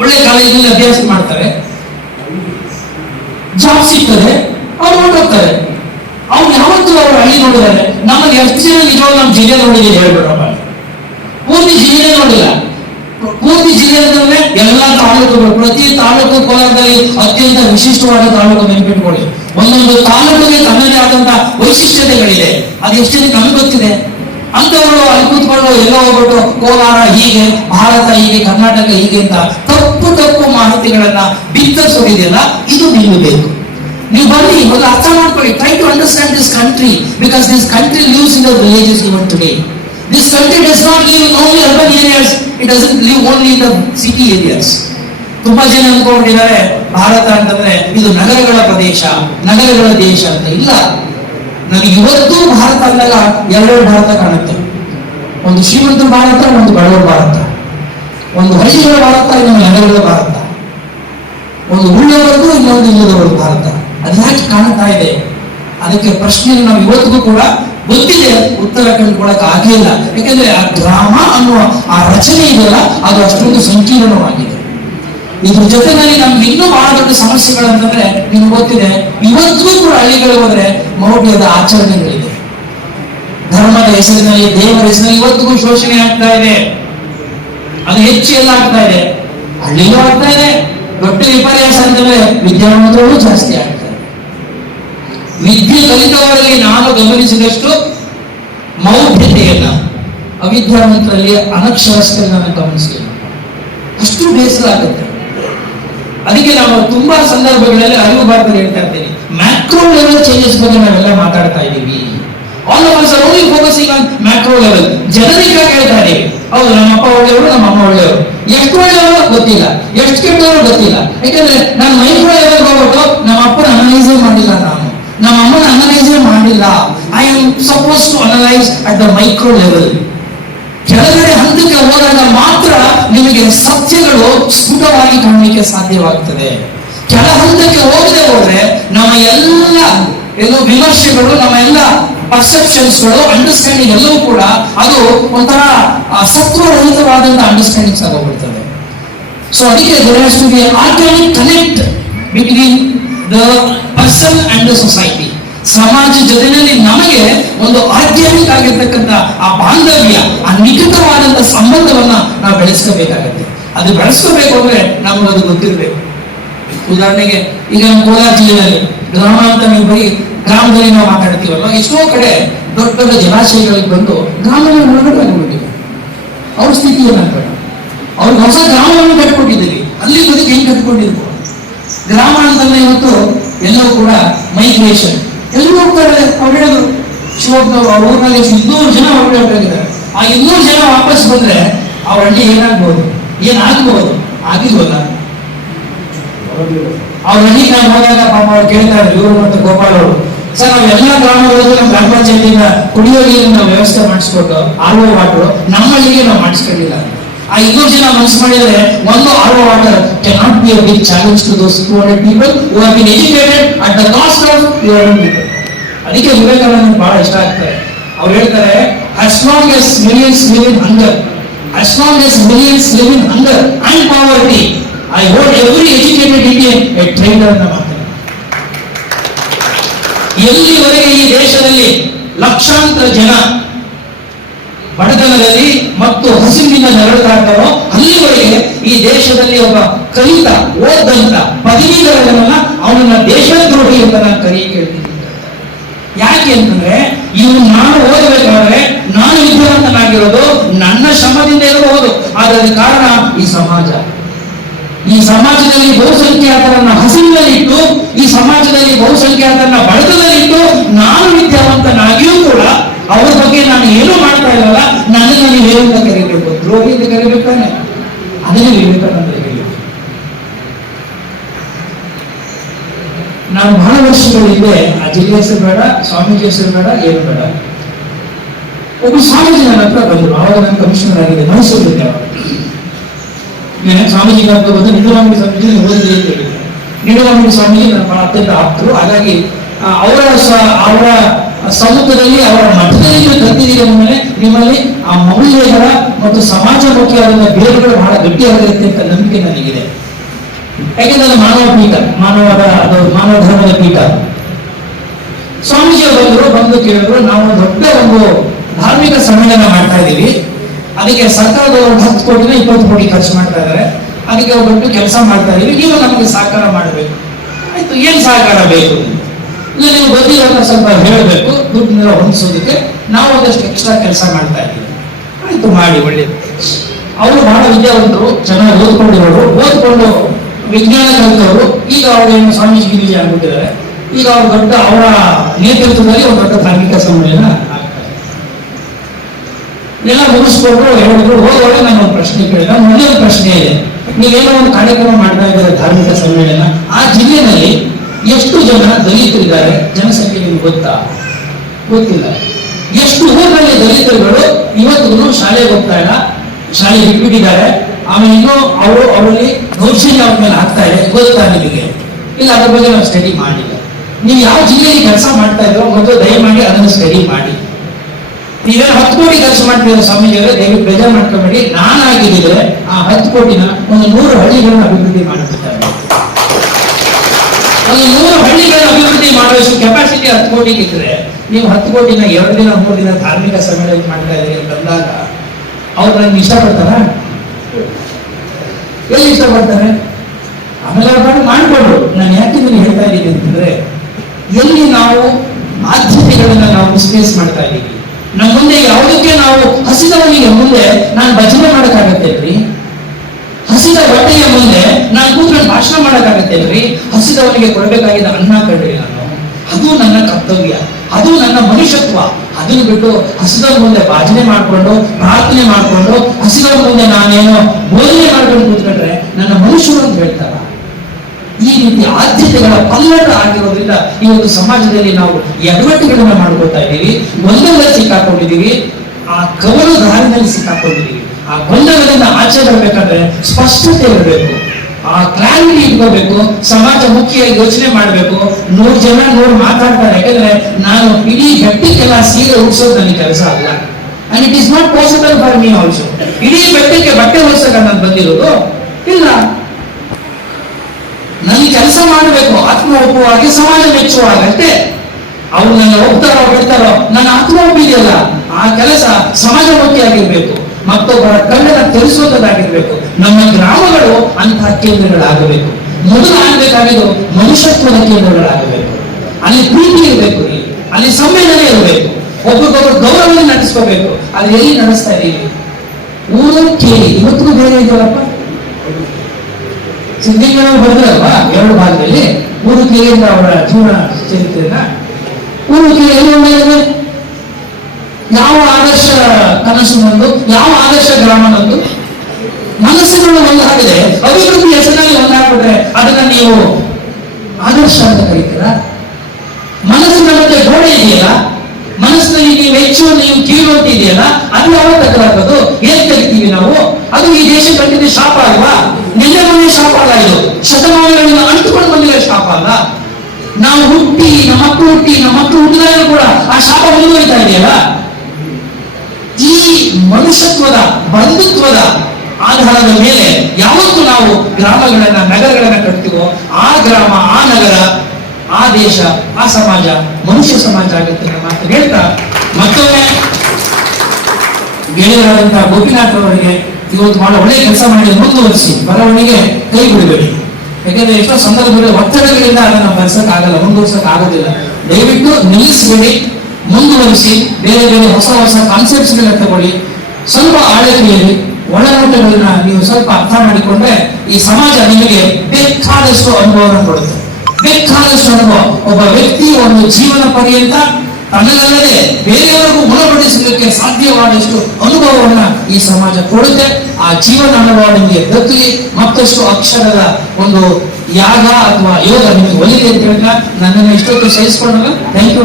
ಒಳ್ಳೆ ಕಾಲೇಜಿನಲ್ಲಿ ಅಭ್ಯಾಸ ಮಾಡ್ತಾರೆ, ಜಾಬ್ ಸಿಗ್ತದೆ, ಅವ್ರು ಹೊರಟೋಗ್ತಾರೆ. ಅವ್ರು ಯಾವತ್ತೂ ಅವ್ರು ಹಳ್ಳಿ ನೋಡಿದ್ದಾರೆ. ನಮಗೆ ಎಷ್ಟು ಜನ ನಿಜವಾಗ ನಮ್ಮ ಜಿಲ್ಲೆ ನೋಡಿದ್ದೀವಿ ಹೇಳ್ಬಿಡ್ರಪ್ಪ. ಪೂರ್ತಿ ಜಿಲ್ಲೆ ನೋಡಿಲ್ಲ. ಪೂರ್ತಿ ಜಿಲ್ಲೆ ಅಂತಂದ್ರೆ ಎಲ್ಲಾ ತಾಲೂಕುಗಳು, ಪ್ರತಿ ತಾಲೂಕು ಕೋಲಾರದಲ್ಲಿ ಅತ್ಯಂತ ವಿಶಿಷ್ಟವಾದ ತಾಲೂಕು ನೆನಪಿಟ್ಕೊಳ್ಳಿ. ಒಂದೊಂದು ತಾಲೂಕಿಗೆ ತನ್ನದೇ ಆದಂತ ವೈಶಿಷ್ಟ್ಯತೆಗಳಿದೆ. ಅದು ಎಷ್ಟು ಜನ ನಮ್ಗೆ ಗೊತ್ತಿದೆ. ಅಂತವರು ಅಲ್ಲಿ ಕೂತ್ಕೊಂಡು ಎಲ್ಲ ಹೋಗ್ಬಿಟ್ಟು ಕೋಲಾರ ಹೀಗೆ, ಭಾರತ ಹೀಗೆ, ಕರ್ನಾಟಕ ಹೀಗೆ ಅಂತ ತಪ್ಪು ಮಾಹಿತಿಗಳನ್ನ ಬಿತ್ತರಿಸೋದಿದೆಯಲ್ಲ, ಇದು ನಿಲ್ಲಬೇಕು. ನೀವು ಬನ್ನಿ, ಒಂದು ಅರ್ಥ ಮಾಡ್ಕೊಳ್ಳಿ. Try to understand this country, because this country lives in the villages even today. This country does not live in only urban areas, it doesn't live only in the city areas. ತುಂಬಾ ಜನ ಅನ್ಕೊಂಡಿದ್ದಾರೆ ಭಾರತ ಅಂತಂದ್ರೆ ಇದು ನಗರಗಳ ಪ್ರದೇಶ, ನಗರಗಳ ದೇಶ ಅಂತ. ಇಲ್ಲ, ನನಗೆ ಇವತ್ತು ಭಾರತ ಅಂದಾಗ ಎರಡೆರಡು ಭಾರತ ಕಾಣುತ್ತೆ. ಒಂದು ಶ್ರೀಮಂತ ಭಾರತ, ಒಂದು ಬಡವರ ಭಾರತ, ಒಂದು ಹಳ್ಳಿಗಳ ಭಾರತ, ಇನ್ನೊಂದು ನಗರಗಳ ಭಾರತ. ಒಂದು ಉಳ್ಳವರೆಗೂ ಇನ್ನೊಂದು ಇಲ್ಲದವರು ಭಾರತ. ಅದು ಯಾಕೆ ಕಾಣ್ತಾ ಇದೆ? ಅದಕ್ಕೆ ಪ್ರಶ್ನೆಯನ್ನು ನಾವು ಇವತ್ತಿಗೂ ಕೂಡ ಗೊತ್ತಿದೆ, ಉತ್ತರ ಕಂಡುಕೊಳ್ಳಕ್ಕೆ ಆಗಿಲ್ಲ. ಯಾಕಂದ್ರೆ ಆ ಗ್ರಾಮ ಅನ್ನುವ ಆ ರಚನೆ ಇದೆಯಲ್ಲ, ಅದು ಅಷ್ಟೊಂದು ಸಂಕೀರ್ಣವಾಗಿದೆ. ಇದ್ರ ಜೊತೆನಲ್ಲಿ ನಮ್ಗೆ ಇನ್ನೂ ಬಹಳ ದೊಡ್ಡ ಸಮಸ್ಯೆಗಳು ಅಂತಂದ್ರೆ, ನಿಮ್ಗೆ ಗೊತ್ತಿದೆ, ಇವತ್ತಿಗೂ ಕೂಡ ಹಳ್ಳಿಗಳಿಗೆ ಹೋದ್ರೆ ಮೌಢ್ಯದ ಆಚರಣೆಗಳಿದೆ. ಧರ್ಮದ ಹೆಸರಿನಲ್ಲಿ, ದೇವರ ಹೆಸರಿನಲ್ಲಿ ಇವತ್ತಿಗೂ ಶೋಷಣೆ ಆಗ್ತಾ ಇದೆ. ಅದು ಹೆಚ್ಚು ಎಲ್ಲ ಆಗ್ತಾ ಇದೆ, ಹಳ್ಳಿಗೂ ಆಗ್ತಾ ಇದೆ. ದೊಡ್ಡ ವಿಪರ್ಯಾಸ ಅಂತಂದ್ರೆ ವಿದ್ಯಾವಂತರು ಜಾಸ್ತಿ ಆಗ್ತಾರೆ. ವಿದ್ಯೆ ಕಲಿತವರಲ್ಲಿ ನಾನು ಗಮನಿಸಿದಷ್ಟು ಮೌಢ್ಯತೆಯನ್ನ ಅವಿದ್ಯಾವಂತರಲ್ಲಿ, ಅನಕ್ಷರಸ್ಥರಲ್ಲಿ ನಾನು ಗಮನಿಸಿಲ್ಲ. ಅಷ್ಟು ಬೇಸರ ಆಗುತ್ತೆ. ಅದಕ್ಕೆ ನಾವು ತುಂಬಾ ಸಂದರ್ಭಗಳಲ್ಲಿ ಅರಿವು ಭಾರತದಲ್ಲಿ ಹೇಳ್ತಾ ಇರ್ತೀನಿ, ಮ್ಯಾಕ್ರೋ ಲೆವೆಲ್ ಚೇಂಜಸ್ ಬಗ್ಗೆ ನಾವೆಲ್ಲ ಮಾತಾಡ್ತಾ ಇದ್ದೀವಿ. All of us are only focusing on macro level. ಜನರಿಗೆ ಹೇಳ್ತಾ ಇದ್ದೀವಿ, ಹೌದು ನಮ್ಮ ಅಪ್ಪ ಒಳ್ಳೆಯವರು, ನಮ್ಮ ಅಮ್ಮ ಒಳ್ಳೆಯವರು. ಎಷ್ಟು ಒಳ್ಳೆಯವರು ಗೊತ್ತಿಲ್ಲ, ಎಷ್ಟು ಕೆಟ್ಟವರು ಗೊತ್ತಿಲ್ಲ. ಯಾಕಂದ್ರೆ ನಾನು ಮೈಕ್ರೋ ಲೆವೆಲ್ ಹೋಗ್ಬಿಟ್ಟು ನಮ್ಮ ಅಪ್ಪನ ಅನಲೈಸೇ ಮಾಡಿಲ್ಲ, ನಮ್ಮ ಅಮ್ಮನ ಅನಲೈಸೇ ಮಾಡಿಲ್ಲ. I am suppose to analyse at the micro level. ಕೆಳಗಡೆ ಹಂತಕ್ಕೆ ಹೋದಾಗ ಮಾತ್ರ ನಿಮಗೆ ಸತ್ಯಗಳು ಸ್ಫುಟವಾಗಿ ಕಾಣಲಿಕ್ಕೆ ಸಾಧ್ಯವಾಗ್ತದೆ. ಕೆಳ ಹಂತಕ್ಕೆ ಹೋಗದೆ ಹೋದ್ರೆ ನಮ್ಮ ಎಲ್ಲ ವಿಮರ್ಶೆಗಳು, ನಮ್ಮ ಎಲ್ಲ ಪರ್ಸೆಪ್ಷನ್ಸ್ಗಳು, ಅಂಡರ್ಸ್ಟ್ಯಾಂಡಿಂಗ್ ಎಲ್ಲವೂ ಕೂಡ ಅದು ಒಂಥರ ಸತ್ವರಹಿತವಾದಂತಹ ಅಂಡರ್ಸ್ಟ್ಯಾಂಡಿಂಗ್ಸ್ ಆಗೋಗ್ಬಿಡ್ತದೆ. ಸೊ ಅದಕ್ಕೆ there has to be an organic connect between the person and the society. ಸಮಾಜ ಜೊತೆಯಲ್ಲಿ ನಮಗೆ ಒಂದು ಆರ್ಗ್ಯಾನಿಕ್ ಆಗಿರ್ತಕ್ಕಂಥ ಆ ಬಾಂಧವ್ಯ, ಆ ನಿಕಟವಾದಂಥ ಸಂಬಂಧವನ್ನ ನಾವು ಬೆಳೆಸ್ಕೋಬೇಕಾಗತ್ತೆ. ಅದು ಬೆಳೆಸ್ಕೋಬೇಕು ಅಂದ್ರೆ ನಮ್ಗೆ ಅದು ಗೊತ್ತಿರಬೇಕು. ಉದಾಹರಣೆಗೆ ಈಗ ನಮ್ಮ ಕೋಲಾರ ಜಿಲ್ಲೆಯಲ್ಲಿ ಗ್ರಾಮ ಅಂತ ನೀವು ಬರೀ ಗ್ರಾಮದಲ್ಲಿ ನಾವು ಮಾತಾಡ್ತೀವಲ್ಲ, ಎಷ್ಟೋ ಕಡೆ ದೊಡ್ಡ ದೊಡ್ಡ ಜಲಾಶಯಗಳಿಗೆ ಬಂದು ಗ್ರಾಮದಲ್ಲಿ ಒಳಗಡೆ ಆಗಿಬಿಟ್ಟಿದೆ. ಅವ್ರ ಸ್ಥಿತಿ ಏನಾಗ್ಬೇಡ, ಅವ್ರಿಗೆ ಹೊಸ ಗ್ರಾಮವನ್ನು ಕಟ್ಕೊಟ್ಟಿದ್ದೀವಿ, ಅಲ್ಲಿ ಬದುಕಿ ಹೆಂಗ್ ಕಟ್ಕೊಂಡಿರ್ಬೋದು. ಗ್ರಾಮ ಅಂತಂದ್ರೆ ಇವತ್ತು ಎಲ್ಲವೂ ಕೂಡ ಮೈಗ್ರೇಷನ್, ಎಲ್ಲರೂ ಹೋಗ್ತಾರೆ. ಅವ್ರು ಹೇಳಿದ್ರು, ಶಿವಪ್ಪ ಅವ್ರ ಊರಿನಲ್ಲಿ 200 ಜನ ಹೊರಗಡೆ ಹೊರಟಿದ್ದಾರೆ. ಆ 200 ಜನ ವಾಪಸ್ ಬಂದ್ರೆ ಅವ್ರ ಹಳ್ಳಿ ಏನಾಗ್ಬೋದು, ಏನಾಗ್ಬೋದು, ಆಗಿಲ್ವಲ್ಲ. ಅವ್ರ ಹಳ್ಳಿಗೆ ನಾನು ಹೋದಾಗ ಪಾಪ ಅವ್ರು ಕೇಳ್ತಾರೆ, ಇವರು ಮತ್ತು ಗೋಪಾಲ್ ಅವರು, ಸರ್ ನಾವೆಲ್ಲ ಗ್ರಾಮಗಳಿಗೆ ನಮ್ಮ ಗ್ರಾಮ ಪಂಚಾಯತಿಯಿಂದ ಕುಡಿಯೋ ನೀರಿನ ವ್ಯವಸ್ಥೆ ಮಾಡಿಸ್ಕೊಟ್ಟು RO ವಾಟರ್ ನಮ್ಮ ಹಳ್ಳಿಗೆ ನಾವು ಮಾಡಿಸ್ಕೊಂಡಿಲ್ಲ. ಆ 200 ಜನ ಮನಸ್ಸು ಮಾಡಿದರೆ ಒಂದು RO water cannot be a big challenge to those 200 people who have been educated at the cost of your own people. ಅದಕ್ಕೆ ವಿವೇಕಾನಂದ ಬಹಳ ಇಷ್ಟ ಆಗ್ತಾರೆ. ಅವ್ರು ಹೇಳ್ತಾರೆ, as long as millions live in hunger, as long as millions live in hunger and poverty, I hold every educated Indian a traitor ಅಂತ ಮಾತಾಡ್ತಾರೆ. ಎಲ್ಲಿವರೆಗೆ ಈ ದೇಶದಲ್ಲಿ ಲಕ್ಷಾಂತರ ಜನ ಬಡತನದಲ್ಲಿ ಮತ್ತು ಹಸಿವಿನಿಂದ ನರಳುತ್ತಾ ಇರ್ತಾರೋ ಅಲ್ಲಿವರೆಗೆ ಈ ದೇಶದಲ್ಲಿ ಒಬ್ಬ ಕಲಿತ ಓದಂತ ಪದವೀಧರನನ್ನ ಅವನನ್ನ ದೇಶದ್ರೋಹಿ ಅಂತ ನಾನು ಕೇಳ್ತೀನಿ. ಯಾಕೆ ಅಂತಂದ್ರೆ ಇವು ನಾನು ಓದಬೇಕಾದ್ರೆ ನಾನು ವಿದ್ಯಾವಂತನಾಗಿರೋದು ನನ್ನ ಶ್ರಮದಿಂದ ಇರಬಹುದು, ಆದರೆ ಅದಕ್ಕೆ ಕಾರಣ ಈ ಸಮಾಜ. ಈ ಸಮಾಜದಲ್ಲಿ ಬಹುಸಂಖ್ಯಾತರನ್ನ ಹಸಿವಿನಲ್ಲಿಟ್ಟು, ಈ ಸಮಾಜದಲ್ಲಿ ಬಹುಸಂಖ್ಯಾತರನ್ನ ಬಡತನದಲ್ಲಿಟ್ಟು ನಾನು ವಿದ್ಯಾವಂತನಾಗಿಯೂ ಕೂಡ ಅವ್ರ ಬಗ್ಗೆ ನಾನು ಏನೂ ಮಾಡ್ತಾ ಇಲ್ಲವಲ್ಲ, ನನ್ನನ್ನು ನೀವು ಏನು ಅಂತ ಕರೀಬೇಕು, ದ್ರೋಹಿ ಅಂತ ಕರಿಬೇಕಾನೆ. ಅದನ್ನೇ ವಿವೇಕಾನಂದ ಹೇಳಿ. ನಾನು ಬಹಳ ವರ್ಷಗಳ ಹಿಂದೆ, ಆ ಜಿಲ್ಲೆ ಹೆಸರು ಬೇಡ, ಸ್ವಾಮೀಜಿ ಹೆಸರು ಬೇಡ, ಏನು ಬೇಡ, ಒಬ್ಬ ಸ್ವಾಮೀಜಿ ನನ್ನ ಹತ್ರ ಬಂದರು. ಆವಾಗ ನಾನು ಕಮಿಷನರ್ ಆಗಿದೆ ಮೈಸೂರಿಗೆ. ಸ್ವಾಮೀಜಿ ಬಂದು ನಿಡುವಾಮಿ ಸ್ವಾಮೀಜಿ ಓದಿದೆ ಅಂತ ಹೇಳಿದ್ರು. ನಿಡುವಾಮಿ ಸ್ವಾಮೀಜಿ ನನ್ನ ಬಹಳ ಅತ್ಯಂತ ಆಪ್ತರು. ಹಾಗಾಗಿ ಅವರ ಸಮ್ಮುಖದಲ್ಲಿ, ಅವರ ಮಠದಲ್ಲಿ ನೀವು ಕಲ್ತಿದ್ದೀರ ಮೇಲೆ ನಿಮ್ಮಲ್ಲಿ ಆ ಮೌಲ್ಯಗಳ ಮತ್ತು ಸಮಾಜಮುಖಿಯಾದ ಬೇರುಗಳು ಬಹಳ ಗಟ್ಟಿಯಾಗಿರುತ್ತೆ ಅಂತ ನಂಬಿಕೆ ನನಗಿದೆ. ಯಾಕೆಂದ್ರೆ ಅದು ಮಾನವ ಪೀಠ, ಮಾನವ ಧರ್ಮದ ಪೀಠ. ಸ್ವಾಮೀಜಿ ಅವರು ಬಂದು ಕೇಳಿದ್ರು, ನಾವು ದೊಡ್ಡ ಒಂದು ಧಾರ್ಮಿಕ ಸಮ್ಮೇಳನ ಮಾಡ್ತಾ ಇದ್ದೀವಿ, ಅದಕ್ಕೆ ಸರ್ಕಾರದವರು 10 ಕೋಟಿನ 20 ಕೋಟಿ ಖರ್ಚು ಮಾಡ್ತಾ ಇದ್ದಾರೆ, ಅದಕ್ಕೆ ಅವ್ರು ದೊಡ್ಡ ಕೆಲಸ ಮಾಡ್ತಾ ಇದೀವಿ, ನೀವು ನಮಗೆ ಸಹಕಾರ ಮಾಡಬೇಕು. ಆಯ್ತು, ಏನ್ ಸಹಕಾರ ಬೇಕು ಇಲ್ಲ, ನೀವು ಗೊತ್ತಿರೋದನ್ನ ಸ್ವಲ್ಪ ಹೇಳಬೇಕು, ದುಡ್ಡನ್ನೆಲ್ಲ ಹೊಂದಿಸೋದಕ್ಕೆ ನಾವು ಒಂದಷ್ಟು ಎಕ್ಸ್ಟ್ರಾ ಕೆಲಸ ಮಾಡ್ತಾ ಇದ್ದೀವಿ. ಆಯ್ತು, ಮಾಡಿ, ಒಳ್ಳೇದು. ಅವರು ಬಹಳ ವಿದ್ಯಾವಂತರು, ಚೆನ್ನಾಗಿ ಓದ್ಕೊಂಡು ವಿಜ್ಞಾನ ಕಲಿತವರು. ಈಗ ಅವ್ರೇನು ಸ್ವಾಮೀಜಿ ಗಿರಿಜಿ ಆಗ್ಬಿಟ್ಟಿದ್ದಾರೆ. ಈಗ ಅವ್ರು ದೊಡ್ಡ, ಅವರ ನೇತೃತ್ವದಲ್ಲಿ ಒಂದು ದೊಡ್ಡ ಧಾರ್ಮಿಕ ಸಮ್ಮೇಳನ ಆಗ್ತಾರೆ. ಎಲ್ಲ ಮುಗಿಸ್ಕೊಂಡು ಹೇಳಿದ್ರು, ಹೋಗುವಾಗ ನಾನು ಒಂದು ಪ್ರಶ್ನೆ ಕೇಳಿದ. ಮೊದಲನೇ ಪ್ರಶ್ನೆ ಇದೆ, ನೀವೇನೋ ಒಂದು ಕಾರ್ಯಕ್ರಮ ಮಾಡ್ತಾ ಇದ್ದಾರೆ ಧಾರ್ಮಿಕ ಸಮ್ಮೇಳನ, ಆ ಜಿಲ್ಲೆಯಲ್ಲಿ ಎಷ್ಟು ಜನ ದಲಿತರಿದ್ದಾರೆ ಜನಸಂಖ್ಯೆ ನಿಮ್ಗೆ ಗೊತ್ತಾ? ಗೊತ್ತಿಲ್ಲ. ಎಷ್ಟು ಊರಿನಲ್ಲಿ ದಲಿತರುಗಳು ಇವತ್ತಿಗೂ ಶಾಲೆಗೆ ಹೋಗ್ತಾ ಇಲ್ಲ, ಶಾಲೆ ಬಿಟ್ಬಿಟ್ಟಿದ್ದಾರೆ, ಆಮೇಲೆ ಇನ್ನೂ ಅವರಲ್ಲಿ ದೌರ್ಜನ್ಯ ಅವ್ರ ಮೇಲೆ ಆಗ್ತಾ ಇದೆ, ಗೊತ್ತಾ ನಿಮಗೆ? ಇಲ್ಲ, ಅದ್ರ ಬಗ್ಗೆ ನಾವು ಸ್ಟಡಿ ಮಾಡಿಲ್ಲ. ನೀವು ಯಾವ ಜಿಲ್ಲೆಯಲ್ಲಿ ಕೆಲಸ ಮಾಡ್ತಾ ಇದ್ರೋ ಮೊದಲು ದಯಮಾಡಿ ಅದನ್ನು ಸ್ಟಡಿ ಮಾಡಿ. ನೀವೇನು 10 ಕೋಟಿ ಖರ್ಚು ಮಾಡ್ತಿರೋ ಸ್ವಾಮೀಜಿಯವರೇ, ದಯವಿಟ್ಟು ಬೇಜಾರು ಮಾಡ್ಕೊಂಬೇಡಿ. ನಾನಾಗಿದ್ದರೆ ಆ 10 ಕೋಟಿನ ಒಂದು 100 ಹಳ್ಳಿಗಳನ್ನ ಅಭಿವೃದ್ಧಿ ಮಾಡಿಬಿಡ್ತಾರೆ. ಒಂದು 100 ಹಳ್ಳಿಗಳನ್ನ ಅಭಿವೃದ್ಧಿ ಮಾಡುವಷ್ಟು ಕೆಪಾಸಿಟಿ 10 ಕೋಟಿಗೆ ಇದ್ರೆ, ನೀವು 10 ಕೋಟಿನ 2 ದಿನ 3 ದಿನ ಧಾರ್ಮಿಕ ಸಮ್ಮೇಳನ ಮಾಡ್ತಾ ಇದ್ದೀರಿ ಅಂತಂದಾಗ ಅವ್ರು ನನಗೆ ಇಷ್ಟಪಡ್ತಾರ? ಎಲ್ಲಿ ಇಷ್ಟಪಡ್ತಾರೆ? ಆಮೇಲೆ ಅವ್ರು ಮಾಡ್ಕೊಂಡು ನಾನು ಯಾಕೆ ನೀವು ಹೇಳ್ತಾ ಇದ್ದೀನಿ ಅಂತಂದ್ರೆ, ಎಲ್ಲಿ ನಾವು ಆದ್ಯತೆಗಳನ್ನ ನಾವು ಮಿಸ್ಪ್ಲೇಸ್ ಮಾಡ್ತಾ ಇದ್ದೀವಿ. ನಮ್ಮ ಮುಂದೆ ಯಾವುದಕ್ಕೆ ನಾವು ಹಸಿದವನಿಗೆ ಮುಂದೆ ನಾನು ಭಜನೆ ಮಾಡಕ್ಕಾಗತ್ತೇನ್ರಿ? ಹಸಿದ ಹೊಟ್ಟೆಯ ಮುಂದೆ ನಾನು ಕೂತ್ಕೊಂಡು ಭಾಷಣ ಮಾಡಕ್ಕಾಗತ್ತೇನ್ರಿ? ಹಸಿದವನಿಗೆ ಕೊಡಬೇಕಾಗಿದ್ದ ಅನ್ನ ಕಡ್ರಿ ನಾನು, ಅದು ನನ್ನ ಕರ್ತವ್ಯ, ಅದು ನನ್ನ ಮನುಷ್ಯತ್ವ. ಅದನ್ನು ಬಿಟ್ಟು ಹಸಿದವ್ರ ಮುಂದೆ ಭಾಷಣೆ ಮಾಡ್ಕೊಂಡು ಪ್ರಾರ್ಥನೆ ಮಾಡ್ಕೊಂಡು ಹಸಿದವ್ರ ಮುಂದೆ ನಾನೇನೋ ಬೋಧನೆ ಮಾಡ್ಕೊಂಡು ಕೂತ್ಕೊಂಡ್ರೆ ನನ್ನ ಮನುಷ್ಯರು ಅಂತ ಹೇಳ್ತಾರ? ಈ ರೀತಿ ಆದ್ಯತೆಗಳ ಪಲ್ಲಟ ಆಗಿರೋದ್ರಿಂದ ಇವತ್ತು ಸಮಾಜದಲ್ಲಿ ನಾವು ಎಡವಟ್ಟುಗಳನ್ನ ಮಾಡ್ಕೊತಾ ಇದ್ದೀವಿ, ಗೊಂದಲ ಸಿಕ್ಕಾಕೊಂಡಿದ್ದೀವಿ, ಆ ಕವಲು ದಾರಿನಲ್ಲಿ ಸಿಕ್ಕಾಕೊಂಡಿದ್ದೀವಿ. ಆ ಗೊಂದಲದಿಂದ ಆಚೆ ಬರಬೇಕಾದ್ರೆ ಸ್ಪಷ್ಟತೆ ಇರಬೇಕು, ಆ ಕ್ಲಾರಿಟಿ ಇಟ್ಕೋಬೇಕು, ಸಮಾಜ ಮುಖ್ಯವಾಗಿ ಯೋಚನೆ ಮಾಡಬೇಕು. 100 ಜನ 100 ಮಾತಾಡ್ತಾರೆ, ಯಾಕಂದ್ರೆ ನಾನು ಇಡೀ ಬೆಟ್ಟಕ್ಕೆಲ್ಲ ಸೀರೆ ಉಡ್ಸೋದು ನನ್ನ ಕೆಲಸ ಅಲ್ಲ. And it is not possible for me also. ಇಡೀ ಬೆಟ್ಟಕ್ಕೆ ಬಟ್ಟೆ ಹೊಲ್ಸಕ ನಾನು ಬಂದಿರೋದು ಇಲ್ಲ. ನನಗೆ ಕೆಲಸ ಮಾಡಬೇಕು ಆತ್ಮ ಒಪ್ಪುವಾಗಿ, ಸಮಾಜ ಮೆಚ್ಚುವಾಗ ಅಷ್ಟೇ. ಅವ್ರು ನನ್ನ ಒಪ್ತಾರೋ ಬಿಡ್ತಾರೋ, ನನ್ನ ಆತ್ಮ ಒಪ್ಪಿದೆಯಲ್ಲ, ಆ ಕೆಲಸ ಸಮಾಜಮುಖಿಯಾಗಿರ್ಬೇಕು, ಮತ್ತೊಬ್ಬರ ಕಣ್ಣನ್ನ ತಿಳಿಸುವುದಾಗಿರ್ಬೇಕು. ನಮ್ಮ ಗ್ರಾಮಗಳು ಅಂತಹ ಕೇಂದ್ರಗಳಾಗಬೇಕು. ಮೊದಲು ಆಗಬೇಕಾಗಿದ್ದು ಮನುಷ್ಯತ್ವದ ಕೇಂದ್ರಗಳಾಗಬೇಕು. ಅಲ್ಲಿ ಪ್ರೀತಿ ಇರಬೇಕು, ಅಲ್ಲಿ ಸಂವೇದನೆ ಇರಬೇಕು, ಒಬ್ಬರಿಗೊಬ್ಬರು ಗೌರವವನ್ನು ನಡೆಸ್ಕೋಬೇಕು. ಅದು ಎಲ್ಲಿ ನಡೆಸ್ತಾ ಇದ್ದೀವಿ? ಊರು ಕೇಳಿ ಇವತ್ತಿಗೂ ಬೇರೆ ಇದೆಯಲ್ಲಪ್ಪ. ಸಿದ್ಧಲಿಂಗನವರು ಬರೆದ್ರಲ್ವಾ 2 ಭಾಗದಲ್ಲಿ ಊರು ಕೇಳಿಯಿಂದ ಅವರ ಜೀವನ ಚರಿತ್ರೆನ. ಊರು ಕೇಳಿ ಎಲ್ಲಿ ಯಾವ ಆದರ್ಶ ಕನಸು ನಂದು, ಯಾವ ಆದರ್ಶ ಗ್ರಾಮ ನಂದು? ಮನಸ್ಸುಗಳು ಒಂದಾಗಿದೆ, ಅಭಿವೃದ್ಧಿ ಹೆಸರಿನಲ್ಲಿ ಒಂದಾಗ್ಬಿಟ್ರೆ ಅದನ್ನ ನೀವು ಆದರ್ಶ ಅಂತ ಕರೀತೀರಾ? ಮನಸ್ಸಿನ ಮಧ್ಯೆ ಗೋಡೆ ಇದೆಯಲ್ಲ, ಮನಸ್ಸಿನಲ್ಲಿ ನೀವು ಹೆಚ್ಚು ನೀವು ಕೀಳುವಂತ ಇದೆಯಲ್ಲ, ಅದು ಯಾವಾಗ ತಗೊಳ್ಳೋದು? ಏನ್ ತೆಗಿತೀವಿ ನಾವು? ಅದು ಈ ದೇಶ ಕಟ್ಟಿದ ಶಾಪ ಅಲ್ವಾ? ನಿನ್ನೆ ಮೊನ್ನೆ ಶಾಪ ಅಲ್ಲ, ಇದು ಶತಮಾನಗಳಿಂದ ಅಂಟುಕೊಂಡು ಬಂದಿರೋ ಶಾಪ ಅಲ್ಲ. ನಾವು ಹುಟ್ಟಿ ನಮ್ಮ ಮಕ್ಕಳು ಹುಟ್ಟಿದಾಗ ಕೂಡ ಆ ಶಾಪ ಮುಂದುವರಿತಾ ಇದೆಯಲ್ಲ. ಈ ಮನುಷ್ಯತ್ವದ ಬಂಧುತ್ವದ ಆಧಾರದ ಮೇಲೆ ಯಾವತ್ತು ನಾವು ಗ್ರಾಮಗಳನ್ನ ನಗರಗಳನ್ನ ಕಟ್ತೀವೋ, ಆ ಗ್ರಾಮ, ಆ ನಗರ, ಆ ದೇಶ, ಆ ಸಮಾಜ ಮನುಷ್ಯ ಸಮಾಜ ಆಗುತ್ತೆ ಅನ್ನೋ ಮಾತು ಹೇಳ್ತಾ, ಮತ್ತೊಮ್ಮೆ ಗೆಳೆಯರಾದಂತಹ ಗೋಪಿನಾಥ್ ಅವರಿಗೆ ಇವತ್ತು ಬಹಳ ಒಳ್ಳೆಯ ಕೆಲಸ ಮಾಡಿ ಮುಂದುವರಿಸಿ, ಬರವಣಿಗೆ ಕೈ ಬಿಡಬೇಡಿ. ಯಾಕಂದ್ರೆ ಎಷ್ಟೋ ಸಂದರ್ಭದಲ್ಲಿ ಒತ್ತಡಗಳಿಂದ ಅದನ್ನು ಬರ್ಸಕ್ಕಾಗಲ್ಲ, ಮುಂದುವರ್ಸಕ್ ಆಗೋದಿಲ್ಲ. ದಯವಿಟ್ಟು ನಿಲ್ಲಿಸಬೇಡಿ, ಮುಂದುವರಿಸಿ, ಬೇರೆ ಬೇರೆ ಹೊಸ ಕಾನ್ಸೆಪ್ಟ್ಸ್ ಗಳನ್ನ ತಗೊಳ್ಳಿ, ಸ್ವಲ್ಪ ಆಳತೆಯಲ್ಲಿ ಒಳನೋಟಗಳನ್ನ ನೀವು ಸ್ವಲ್ಪ ಅರ್ಥ ಮಾಡಿಕೊಂಡ್ರೆ ಈ ಸಮಾಜ ನಿಮಗೆ ಬೇಕಾದಷ್ಟು ಅನುಭವವನ್ನು ಕೊಡುತ್ತೆ. ಬೇಕಾದಷ್ಟು ಅನುಭವ. ಒಬ್ಬ ವ್ಯಕ್ತಿ ಒಂದು ಜೀವನ ಪರ್ಯಂತ ತನ್ನಲ್ಲದೆ ಬೇರೆಯವರಿಗೂ ಗುಣಪಡಿಸಲಿಕ್ಕೆ ಸಾಧ್ಯವಾದಷ್ಟು ಅನುಭವವನ್ನ ಈ ಸಮಾಜ ಕೊಡುತ್ತೆ. ಆ ಜೀವನ ಅನುಭವ ನಿಮಗೆ ದಕ್ಕಲಿ, ಮತ್ತಷ್ಟು ಅಕ್ಷರದ ಒಂದು ಯಾಗ ಅಥವಾ ಯೋಗ ನಿಮಗೆ ಒಲಿದೆ ಅಂತ ಹೇಳಿದ್ರೆ ನನ್ನನ್ನು ಇಷ್ಟೊತ್ತು ಸಹಿಸಿಕೊಂಡಾಗ ಥ್ಯಾಂಕ್ ಯು.